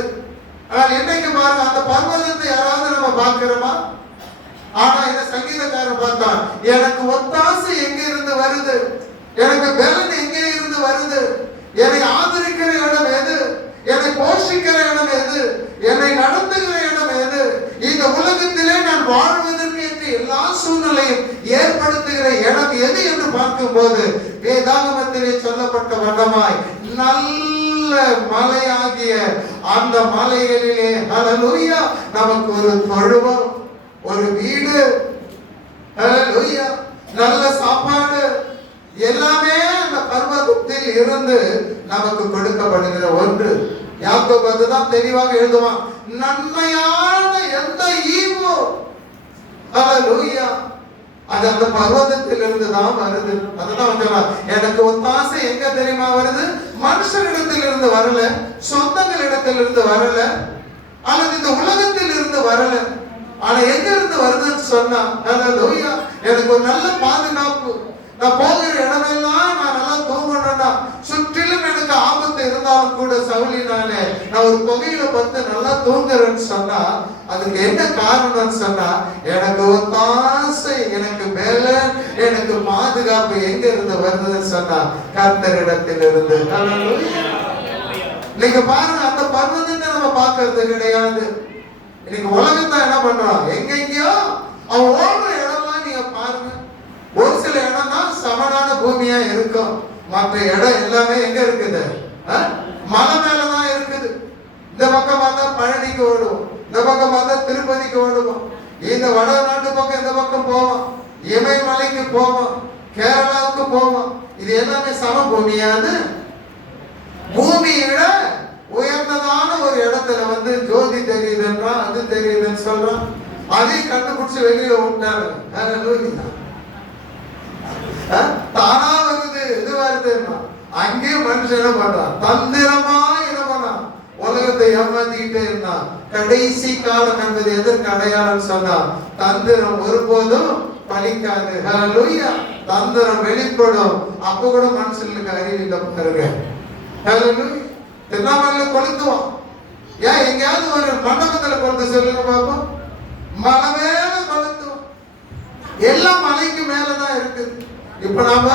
ஆனால் என்னைக்கு பாருங்க, அந்த பர்வதத்தை யாராவது நம்ம பார்க்கிறோமா? ஆனா இந்த சங்கீதக்காரன் பார்த்தான், எனக்கு ஒத்தாசை எங்க இருந்து வருது, எனக்கு பலன் எங்க இருந்து வருது, என்னை ஆதரிக்கிற இடம் எது, என்னை போஷிக்கிற இடம் எது, என்னை நடத்துகிற இடம் எது, இந்த உலகத்திலே நான் வாழ்வதற்கு என்று எல்லா சூழ்நிலையும் ஏற்படுத்துகிற இடம் எது என்று பார்க்கும் போது வேதாகமத்திலே சொல்லப்பட்ட வண்ணமாய் நல்ல மலையாகிய அந்த மலைகளிலே ஹல்லேலூயா நமக்கு ஒரு தொழுவம், ஒரு வீடு, ஹல்லேலூயா, நல்ல சாப்பாடு எல்லாமே அந்த பர்வதத்தில் இருந்து நமக்கு கொடுக்கப்படுகிற ஒன்று. யாக்கோபு அதுதான் தெளிவாக எழுதுவான், நன்மையான எந்த ஈவோ ஹல்லேலூயா அது அந்த பர்வதத்தில் இருந்து தான் வருது. அதுதான் சொல்றான், எனக்கு ஒத்தாசை எங்க தெரியுமா வருது, மனுஷனிடத்தில் இருந்து வரல, சொந்தங்களிடத்தில் இருந்து வரல, அல்லது இந்த உலகத்தில் இருந்து வரல. ஆனா எங்க இருந்து வருதுன்னு சொன்னா ஹல்லேலூயா, எனக்கு ஒரு நல்ல பாதுகாப்பு, நான் போகிற இடமெல்லாம் நான் நல்லா தூங்கணும்னா, சுற்றிலும் எனக்கு ஆபத்து இருந்தாலும் கூட சவுலினாலே நான் ஒரு புகையில பார்த்து நல்லா தூங்குறேன்னு சொன்னா அதுக்கு என்ன காரணம்னு சொன்னா எனக்கு ஒத்தாசை, எனக்கு மேல எனக்கு பாதுகாப்பு எங்க இருந்து வருதுன்னு சொன்னா கர்த்தரிடத்தில் இருந்து. நீங்க பாருங்க, அந்த பர்வதத்தை நம்ம பார்க்கறது கிடையாது. இன்னைக்கு உலகத்தான் என்ன பண்றோம், எங்கெங்கயோ அவன் ஓடுற இடம்லாம் நீங்க பாருங்க. ஒரு சில இடம் தான் சமனான பூமியா இருக்கும், மற்ற இடம் எல்லாமே எங்க இருக்குது, மலை மேலதான் இருக்குது. இந்த பக்கம் பார்த்தா பழனிக்கு ஓடுவோம், இந்த பக்கம் பார்த்தா திருப்பதிக்கு ஓடுவோம், இந்த வடநாட்டு பக்கம் இந்த பக்கம் போவோம், இமயமலைக்கு போவோம், கேரளாவுக்கு போவோம். இது எல்லாமே சம பூமியாது. பூமியில உயர்ந்ததான ஒரு இடத்துல வந்து ஜோதி தெரியுதுன்றா, அது தெரியுதுன்னு சொல்றான். அதையும் கண்டுபிடிச்சு வெளியில விட்டாரு. தானா வருது, இது வருதுன்னா அங்கே மனுஷன் என்ன பண்றான், தந்திரமா என்ன பண்ணான், உலகத்தை ஏமாத்திக்கிட்டே இருந்தான். கடைசி காலம் என்பது எதற்கு அடையாளம் சொன்னா, தந்திரம் ஒருபோதும் பலிக்காது. ஹல்லேலூயா. தந்திரம் வெளிப்படும், அப்ப கூட மனுஷனுக்கு அறிவில்லை பாருங்க. ஹல்லேலூயா. திருநாமல்ல கொளுத்துவான். ஏன் எங்கேயாவது ஒரு மண்டபத்துல கொளுத்து சொல்லுங்க பாப்போம், மலை மேல கொளுத்துவோம். எல்லாம் மலைக்கு மேலதான் இருக்குது. இப்ப நாம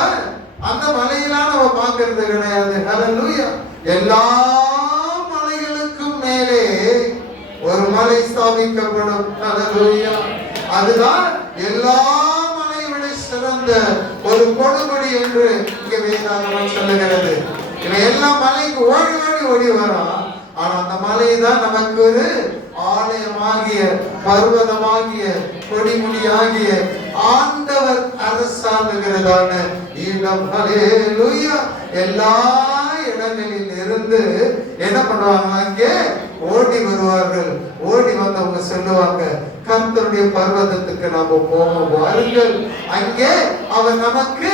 அந்த மலையெல்லாம் நம்ம பார்க்கறது கிடையாது. ஹல்லேலூயா. எல்லா மலைகளுக்கும் மேலே ஒரு மலை ஸ்தாபிக்கப்படும். ஹல்லேலூயா. அதுதான் எல்லா மலையை விட சிறந்த ஒரு கொடுமுடி என்று இங்க வேதாகமம் சொல்லுகிறது. இவன் எல்லா மலைக்கு ஓடி ஓடி ஓடி வரான். ஆனா அந்த மலை தான் நமக்கு ஒரு ஆலயமாகிய, பர்வதமாகிய, கொடிமுடியாகிய ஆண்டவர் அரசாங்குகிறதான இடம். ஹல்லேலூயா. எல்லா இடங்களில் இருந்து என்ன பண்ணுவாங்க, அங்கே ஓடி வருவார்கள். ஓடி வந்தவங்க சொல்லுவாங்க, கர்த்தருடைய பர்வதத்துக்கு நாம போவோம் வாருங்கள், அங்கே அவர் நமக்கு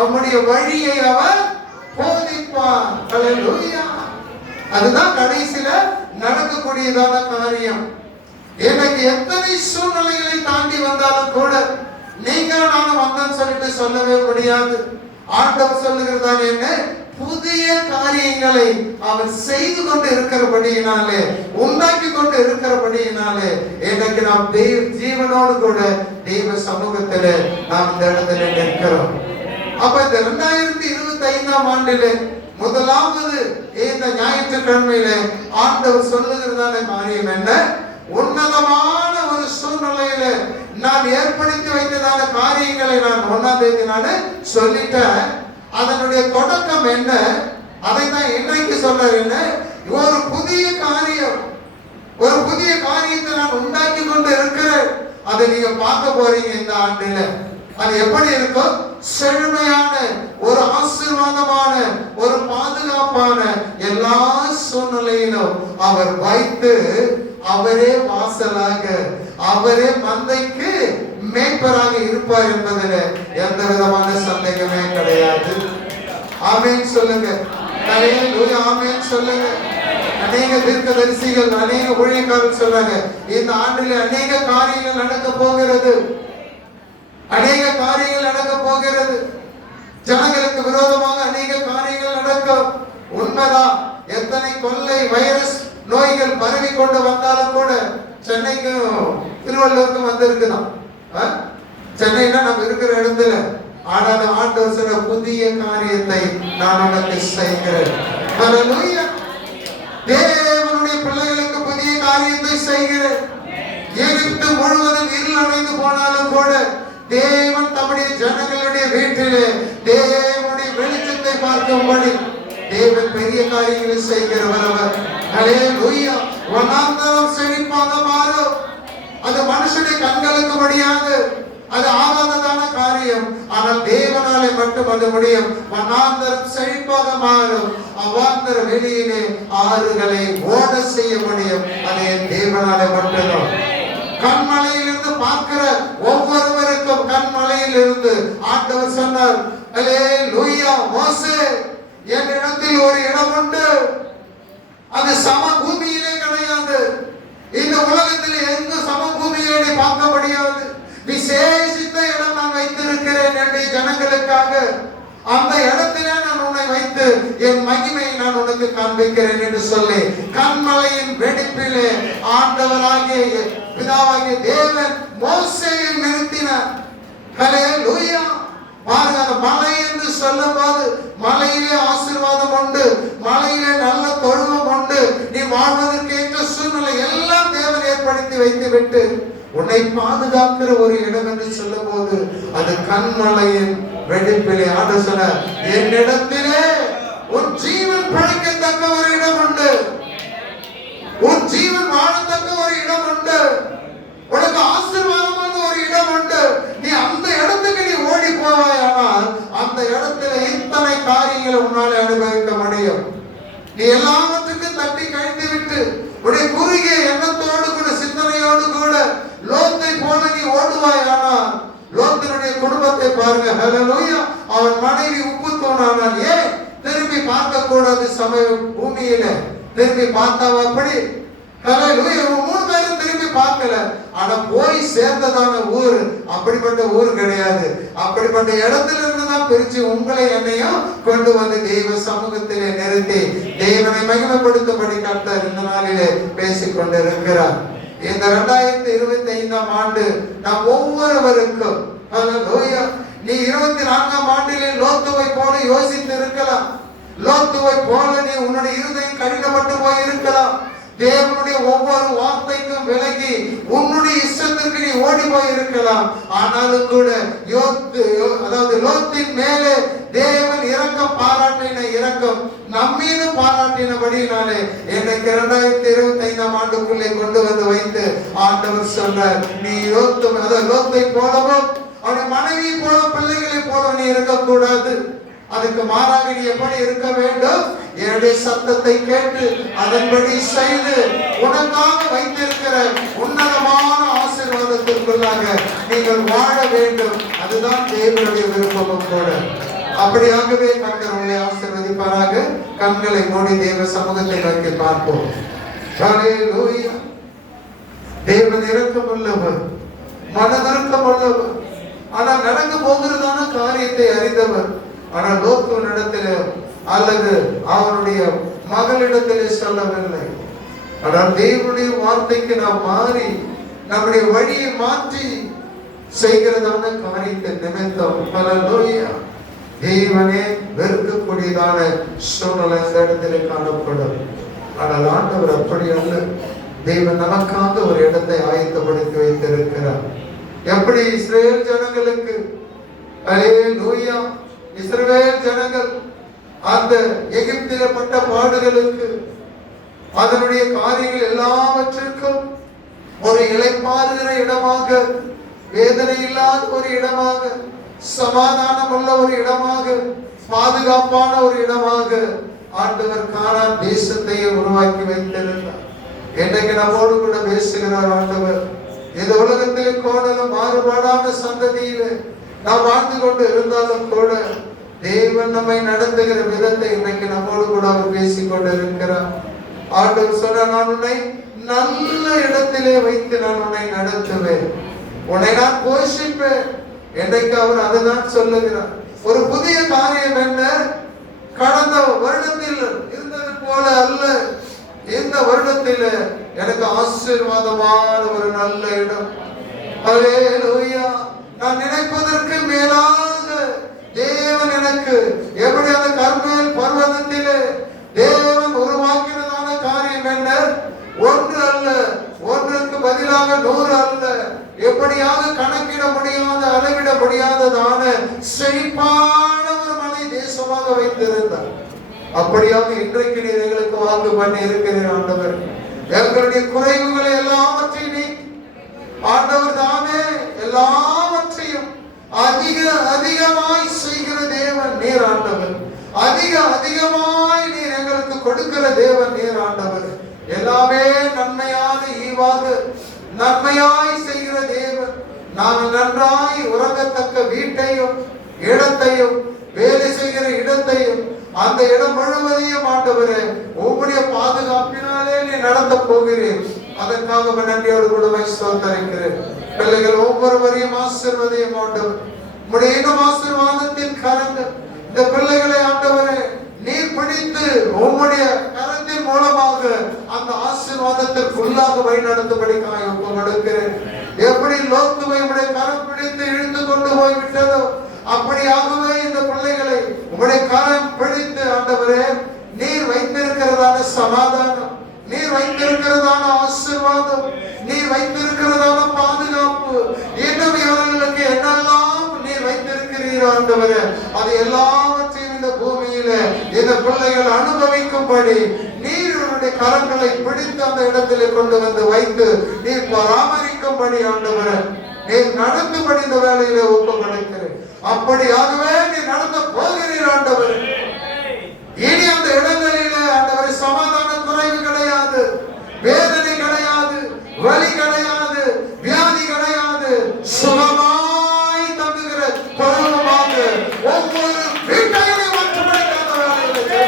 அவருடைய வழியை அவர் போதிப்பார். ஹல்லேலூயா. அதுதான் கடைசியில நடக்கக்கூடியதான காரியம். எனக்கு எத்தனை சூழ்நிலைகளை தாண்டி வந்தாலும் கூட நீங்க நானும் வந்தேன்னு சொல்லிட்டு சொல்லவே முடியாது. ஆண்டவர் சொல்லுகிறதான என்ன, புதிய காரியங்களை அவர் செய்து கொண்டு இருக்கிறபடியினாலே, உண்டாக்கி கொண்டு இருக்கிறபடியினாலே எனக்கு நாம் தெய்வ ஜீவனோடு கூட தெய்வ சமூகத்திலே நாம் இந்த இடத்துல நிற்கிறோம். அப்ப இந்த 2025ஆம் ஆண்டிலே முதலாவது இந்த ஞாயிற்றுக்கிழமையில ஆண்டவர் சொல்லுகிறதான காரியம் என்ன, உன்னதமான ஒரு சூழ்நிலையில நான் ஏற்படுத்தி வைத்ததான காரியங்களை நான் 1ஆம் தேதி நான் சொல்லிட்டேன். அதனுடைய தொடக்கம் என்ன, அதை தான் இன்றைக்கு சொல்றேன். என்ன, ஒரு புதிய காரியம், ஒரு புதிய காரியத்தை நான் உண்டாக்கி கொண்டு இருக்கிறேன். அதை நீங்க பார்க்க போறீங்க இந்த ஆண்டுல. அது எப்படி இருக்கும், செழுமையான ஒரு ஆசீர்வாதமான ஒரு பாதுகாப்பான எல்லா சூழ்நிலையிலும் அவர் வைத்து அவரே வாசலாக, அவரே மந்தைக்கு மேய்ப்பராக இருப்பார் என்பதில் எந்த விதமான சந்தேகமே கிடையாது. ஆமென் சொல்லுங்க. ஹல்லேலூயா, ஆமென் சொல்லுங்க. அநேக தீர்க்கதரிசிகள், அநேக ஊழியக்காரர்கள் சொல்றாங்க, இந்த ஆண்டிலே அநேக காரியங்கள் நடக்க போகிறது, அநேக காரியங்கள் நடக்க போகிறது, ஜனங்களுக்கு விரோதமாக அநேக காரியங்கள் நடக்கும். உண்மைதான். எத்தனை கொள்ளை வைரஸ் நோய்கள் பரவி கொண்டு வந்தாலும் கூட சென்னைக்கும் திருவள்ளூருக்கும் வந்திருக்குதான். சென்னைனா நம்ம இருக்கிற இடத்துல. ஆனாலும் ஆண்டவர் சொன்ன புதிய காரியத்தை நான் உனக்கு செய்கிறேன். ஹல்லேலூயா. தேவனுடைய பிள்ளைகளுக்கு புதிய காரியத்தை செய்கிறேன். எகிப்து முழுவதும் இருள் அடைந்து போனாலும் கூட தேவன் தம்முடைய ஜனங்களுடைய வீட்டிலே தேவனுடைய வெளிச்சத்தை பார்க்கும்படி தேவன் பெரிய காரியங்களை செய்கிறவர் அவர். ஹல்லேலூயா. வனாந்தரம் செழிப்பாக மாறும். அது மனுஷனுடைய கண்களுக்கு முடியாது, அது ஆகாததான காரியம். ஆனால் தேவனாலே மட்டும் அது முடியும். வனாந்தரம் செழிப்பாக மாறும். அவாந்தர வெளியிலே ஆறுகளை ஓட செய்ய முடியும். அது தேவனாலே மட்டும்தான். கண்மலையிலிருந்து பார்க்கிற ஒவ்வொருவருக்கும் கண்மலையிலிருந்து ஆண்டவர் சொன்னார், ஹல்லேலூயா, மோசே, என்னிடத்தில் ஒரு இடம் உண்டு, அது சம பூமியிலே கிடையாது. இந்த உலகத்தில் எங்க சமபூமியிலே பார்க்க முடியாது. விசேஷித்த இடம் நான் வைத்திருக்கிறேன் என்று ஜனங்களுக்காக. அந்த இடத்திலே நான் உன்னை வைத்து என் மகிமையை நான் உனக்கு காண்பிக்கிறேன் என்று சொல்லி கண்மலையின் வெடிப்பிலே ஆண்டவராகிய பிதாவாகிய தேவன் மோசேயை நிறுத்தினார். ஹல்லேலூயா. பாருங்க, அந்த மலை என்று சொல்லும் போது மலையிலே ஆசீர்வாதம் உண்டு, மலையிலே நல்ல தொழுவம் உண்டு, நீ வாழ்வதற்கு ஏற்ற சூழ்நிலை எல்லாம் தேவன் ஏற்படுத்தி வைத்து விட்டு உன்னை பாதுகாக்கிற ஒரு இடம் என்று சொல்லும் போது அது கண்மலையின் வெடிப்பிலே ஆண்டவர் சொன்னார், என்னிடத்திலே உன் ஜீவன் பிழைக்கத்தக்க ஒரு இடம் உண்டு, உன் ஜீவன் வாழத்தக்க ஒரு இடம் உண்டு, உனக்கு ஆசீர்வாதமான ஒரு இடம் உண்டு. நீ அந்த இடத்துக்கு நீ ஓடி போவாயானால் அந்த இடத்துல இத்தனை காரியங்களை உன்னால அனுபவிக்க முடியும். நீ எல்லாவற்றுக்கும் தட்டி கழித்து விட்டு உடைய குறுகிய எண்ணத்தோடு கூட சிந்தனையோடு கூட லோத்தை போல நீ ஓடுவாயானால் லோத்தினுடைய குடும்பத்தை பாருங்க. ஹல்லேலூயா. அவன் மனைவி உப்பு தோணானால் ஏன் திரும்பி பார்க்க கூடாது? சமயம் பூமியில திரும்பி பார்த்தாவா? அப்படி ஹல்லேலூயா. 3 பேரும் திரும்பி பார்க்கல. ஆனா போய் சேர்ந்ததான ஊர் அப்படிப்பட்ட ஊர் கிடையாது. அப்படிப்பட்ட இடத்துல இருந்துதான் பிரிச்சு உங்களை என்னையும் கொண்டு வந்து தெய்வ சமூகத்திலே நிறுத்தி தேவனை மகிமைப்படுத்தும்படி கர்த்தர் இந்த நாளிலே பேசிக் கொண்டு இருக்கிறார். இந்த 2025ஆம் ஆண்டு நாம் ஒவ்வொருவருக்கும் ஹல்லேலூயா. நீ 24ஆம் ஆண்டிலே லோத்துவை போல யோசித்து இருக்கலாம். லோத்துவை போல நீ உன்னுடைய இருதயம் கடினப்பட்டு போய் இருக்கலாம். தேவனுடைய ஒவ்வொரு வார்த்தைக்கும் விலகி உன்னுடைய இஷ்டத்திற்கு நீ ஓடி போய் இருக்கலாம். ஆனாலும் கூட லோத்தின் மேலே தேவன் இரக்கம் பாராட்டின இரக்கம் நம்மீது பாராட்டினபடினாலே என்னைக்கு 2025ஆம் ஆண்டுக்குள்ளே கொண்டு வந்து வைத்து ஆண்டவர் சொல்றார், நீ லோத்தை போலவும் அவருடைய மனைவி போல பிள்ளைகளை போல நீ இருக்கக்கூடாது. அதுக்கு மாறாக நீ எப்படி இருக்க வேண்டும்? என்னுடைய சத்தத்தை கேட்டு அதன்படி செய்து உனக்காக வைத்திருக்கிற உன்னதமான ஆசீர்வாதத்திற்குள்ளாக நீங்கள் வாழ வேண்டும். அதுதான் தேவனுடைய விருப்பமும் கூட. அப்படியாகவே கர்த்தர் உங்களை ஆசீர்வதிப்பாராக. கண்களை மூடி தேவ சமூகத்தை நோக்கி பார்ப்போம். ஹல்லேலூயா. தேவன் இரக்கமுள்ளவர், மனதிறக்கம் உள்ளவர். ஆனால் நடக்க போகிறதான காரியத்தை அறிந்தவர். ஆனால் லோத்துவின் இடத்திலே அல்லது அவனுடைய மகளிடத்திலே சொல்லவில்லை. ஆனால் தேவனுடைய வார்த்தைக்கு நாம் மாறி நம்முடைய வழியை மாற்றி செய்கிறதான காரியத்தை நிமித்தம் ஹல்லேலூயா தேவனே வெறுக்கக்கூடியதான சூழ்நிலை இந்த இடத்திலே காணப்படும். ஆனால் ஆண்டவர் அப்படி அல்ல. தேவன் நமக்காக ஒரு இடத்தை ஆயத்தப்படுத்தி வைத்திருக்கிறார். எப்படி இஸ்ரவேல் ஜனங்களுக்கு ஹல்லேலூயா இஸ்ரவேல் ஜனங்கள் அந்த எகிப்திலே பட்ட பாடுகளுக்கு அதனுடைய காரியங்கள் எல்லாவற்றிற்கும் ஒரு இளைப்பாறுகிற இடமாக, வேதனை இல்லாத ஒரு இடமாக, சமாதானம் உள்ள ஒரு இடமாக, பாதுகாப்பான ஒரு இடமாக ஆண்டவர் கானான் தேசத்தையே உருவாக்கி வைத்திருந்தார். இன்றைக்கு நம்மோடு கூட பேசுகிறார் ஆண்டவர். இந்த உலகத்திலே கோணலும் மாறுபாடான சந்ததியிலே நாம் வாழ்ந்து கொண்டு இருந்தாலும் கூட தேவன் நம்மை நடத்துகிற விதத்தை இன்னைக்கு நம்மோடு கூட அவர் பேசிக் கொண்டு இருக்கிறார். ஆண்டவர் சொன்ன, நான் உன்னை நல்ல இடத்திலே வைத்து நான் உன்னை நடத்துவேன், உன்னை நான் போஷிப்பேன். இன்றைக்கு அவர் அதுதான் சொல்லுகிறார். ஒரு புதிய காரியம் என்ன? கடந்த வருடத்தில் இருந்தது போல அல்ல, இந்த வருடத்தில் எனக்கு ஆசீர்வாதமான ஒரு நல்ல இடம். ஹல்லேலூயா. நான் நினைப்பதற்கு மேலாக தேவன் எனக்கு எப்படி அந்த கர்மேல் பர்வதத்திலே தேவன் உருவாக்கினதான காரியம் என்ன? ஒன்று அல்ல, ஒன்றுக்கு பதிலாக 100 அல்ல, எப்படியாக கணக்கிட முடியாத அளவிட முடியாததான செழிப்பான ஒரு மலை தேசமாக வைத்திருந்தார். அப்படியாக இன்றைக்கு நீர் எங்களுக்கு வாக்கு பண்ணி இருக்கிறீர் ஆண்டவர். எங்களுடைய குறைவுகளை எல்லாவற்றையும் ஆண்டவர் தாமே எல்லாவற்றையும் அதிகமாய் செய்கிற தேவன் நீர் ஆண்டவர். அதிகமாய் நீர் எங்களுக்கு கொடுக்கிற தேவன் நீர் ஆண்டவர். எல்லாமே நன்மையான ஈவாக நன்மையாய் செய்கிற தேவன். நாங்கள் நன்றாய் உறங்கத்தக்க வீட்டையும் இடத்தையும் வேலை செய்கிற இடத்தையும் அந்த இடம் முழுவதையும் ஆண்டவரே உம்முடைய பாதுகாப்பினாலே நீ நடத்த போகிறேன். அதற்காக நன்றியோடு கூட ஸ்தோத்திரிக்கிறேன். பிள்ளைகள் ஒவ்வொருவரையும் ஆசீர்வதியும் ஆண்டவர். உம்முடைய இன்னும் ஆசீர்வாதத்தின் கரங்கள் இந்த பிள்ளைகளை ஆண்டவரே நீர் பிடித்து உம்முடைய கரத்தின் மூலமாக அந்த ஆசீர்வாதத்திற்குள்ளாக வழி நடத்தும்படிக்காக ஒப்பு கொடுக்கிறேன். எப்படி லோத்துவை உம்முடைய கரம் பிடித்து இழுத்து கொண்டு போய் விட்டதோ அப்படியாகவே இந்த பிள்ளைகளை உம்முடைய கரம் பிடித்து ஆண்டவரே நீர் வைத்திருக்கிறதான சமாதானம், நீர் வைத்திருக்கிறதான ஆசீர்வாதம், நீர் வைத்திருக்கிறதான பாதுகாப்பு, இன்னும் இவர்களுக்கு என்னெல்லாம் நீர் வைத்திருக்கிறீர் ஆண்டவரே அது எல்லாவற்றையும் இந்த பூமியில இந்த பிள்ளைகள் அனுபவிக்கும்படி நீர் இவருடைய கரங்களை பிடித்து அந்த இடத்திலே கொண்டு வந்து வைத்து நீர் பராமரிக்கும்படி ஆண்டவரே நீர் நடத்தும்படி இந்த வேலையிலே ஒப்பு கொடுக்கிறேன். அப்படியாகவே நீ நடத்த போகிறீர் ஆண்டவர். இனி அந்த இடங்களிலே ஆண்டவரை சமாதான குறைவு கிடையாது, வேதனை கிடையாது, வலி கிடையாது, வியாதி கிடையாது. சுகமாய் தங்குகிற குடும்பமாக ஒவ்வொரு வீட்டையும் மாற்றப்படுகிற வேலையிலே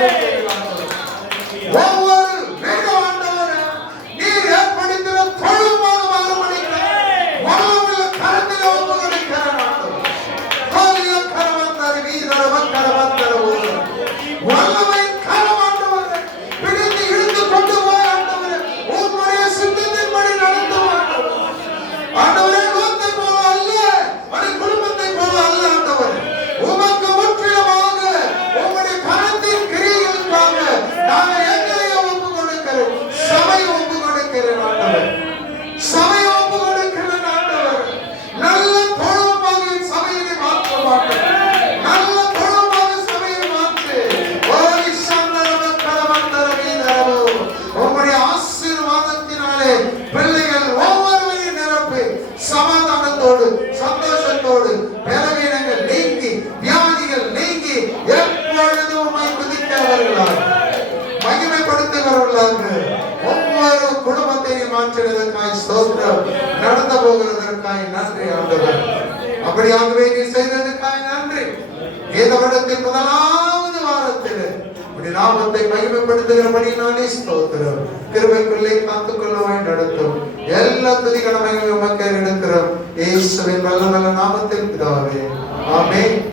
ஒவ்வொரு வீடு ஆண்டவரே நீர் ஏற்படுத்தின தொழுமாக மாறுபடுகிற வாழ்வுள்ள கரத்தில் ஒப்பு கொடுக்கிறேன் ஆண்டவர். வல்லமை கரம் ஆண்டவரே பிடித்து இழுத்து கொண்டு போய் ஆண்டவரே உம்முடைய சித்தத்தின்படி நடத்தும் ஆண்டவரே. லோத்தை போல அல்ல, அது குடும்பத்தை போல அல்ல ஆண்டவரே. உமக்கு முற்றிலுமாக உம்முடைய கரத்தின் கிரியைகளுக்காக நாங்கள் எங்களையும் ஒப்பு கொடுக்கிறோம், சபையை ஒப்பு கொடுக்கிறேன் ஆண்டவரே. சபையை ஒப்பு கொடுக்கிறேன் ஆண்டவரே. நல்ல தொழுவமாக சபையை மாற்ற மாட்டேன். பிள்ளைகள் ஒவ்வொருவரையும் நிரப்பி சமாதானத்தோடு சந்தோஷத்தோடு பலவீனங்கள் நீங்கி வியாதிகள் நீங்கி எப்பொழுதும் குதிக்கிறவர்களாக மகிமைப்படுத்துகிறவர்களாக ஒவ்வொரு குடும்பத்தையும் மாற்றுவதற்காய் ஸ்தோத்திரம். நடந்து போகிறதற்காய் நன்றி ஆண்டவர். அப்படியாகவே நீ செய்ததற்காய் நன்றி. இந்த வருடத்தின் முதலாவது வாரத்தில் நாமத்தை மகிமைப்படுத்துகிறபடினாலே ஸ்தோத்திரம். கிருபைக்குள்ளே காத்துக்கொள்ளவாய் நடத்தும். எல்லா துதிகளும் உமக்கே எடுக்கிறோம். இயேசுவின் வல்லமையுள்ள நாமத்தில் பிதாவே, ஆமென்.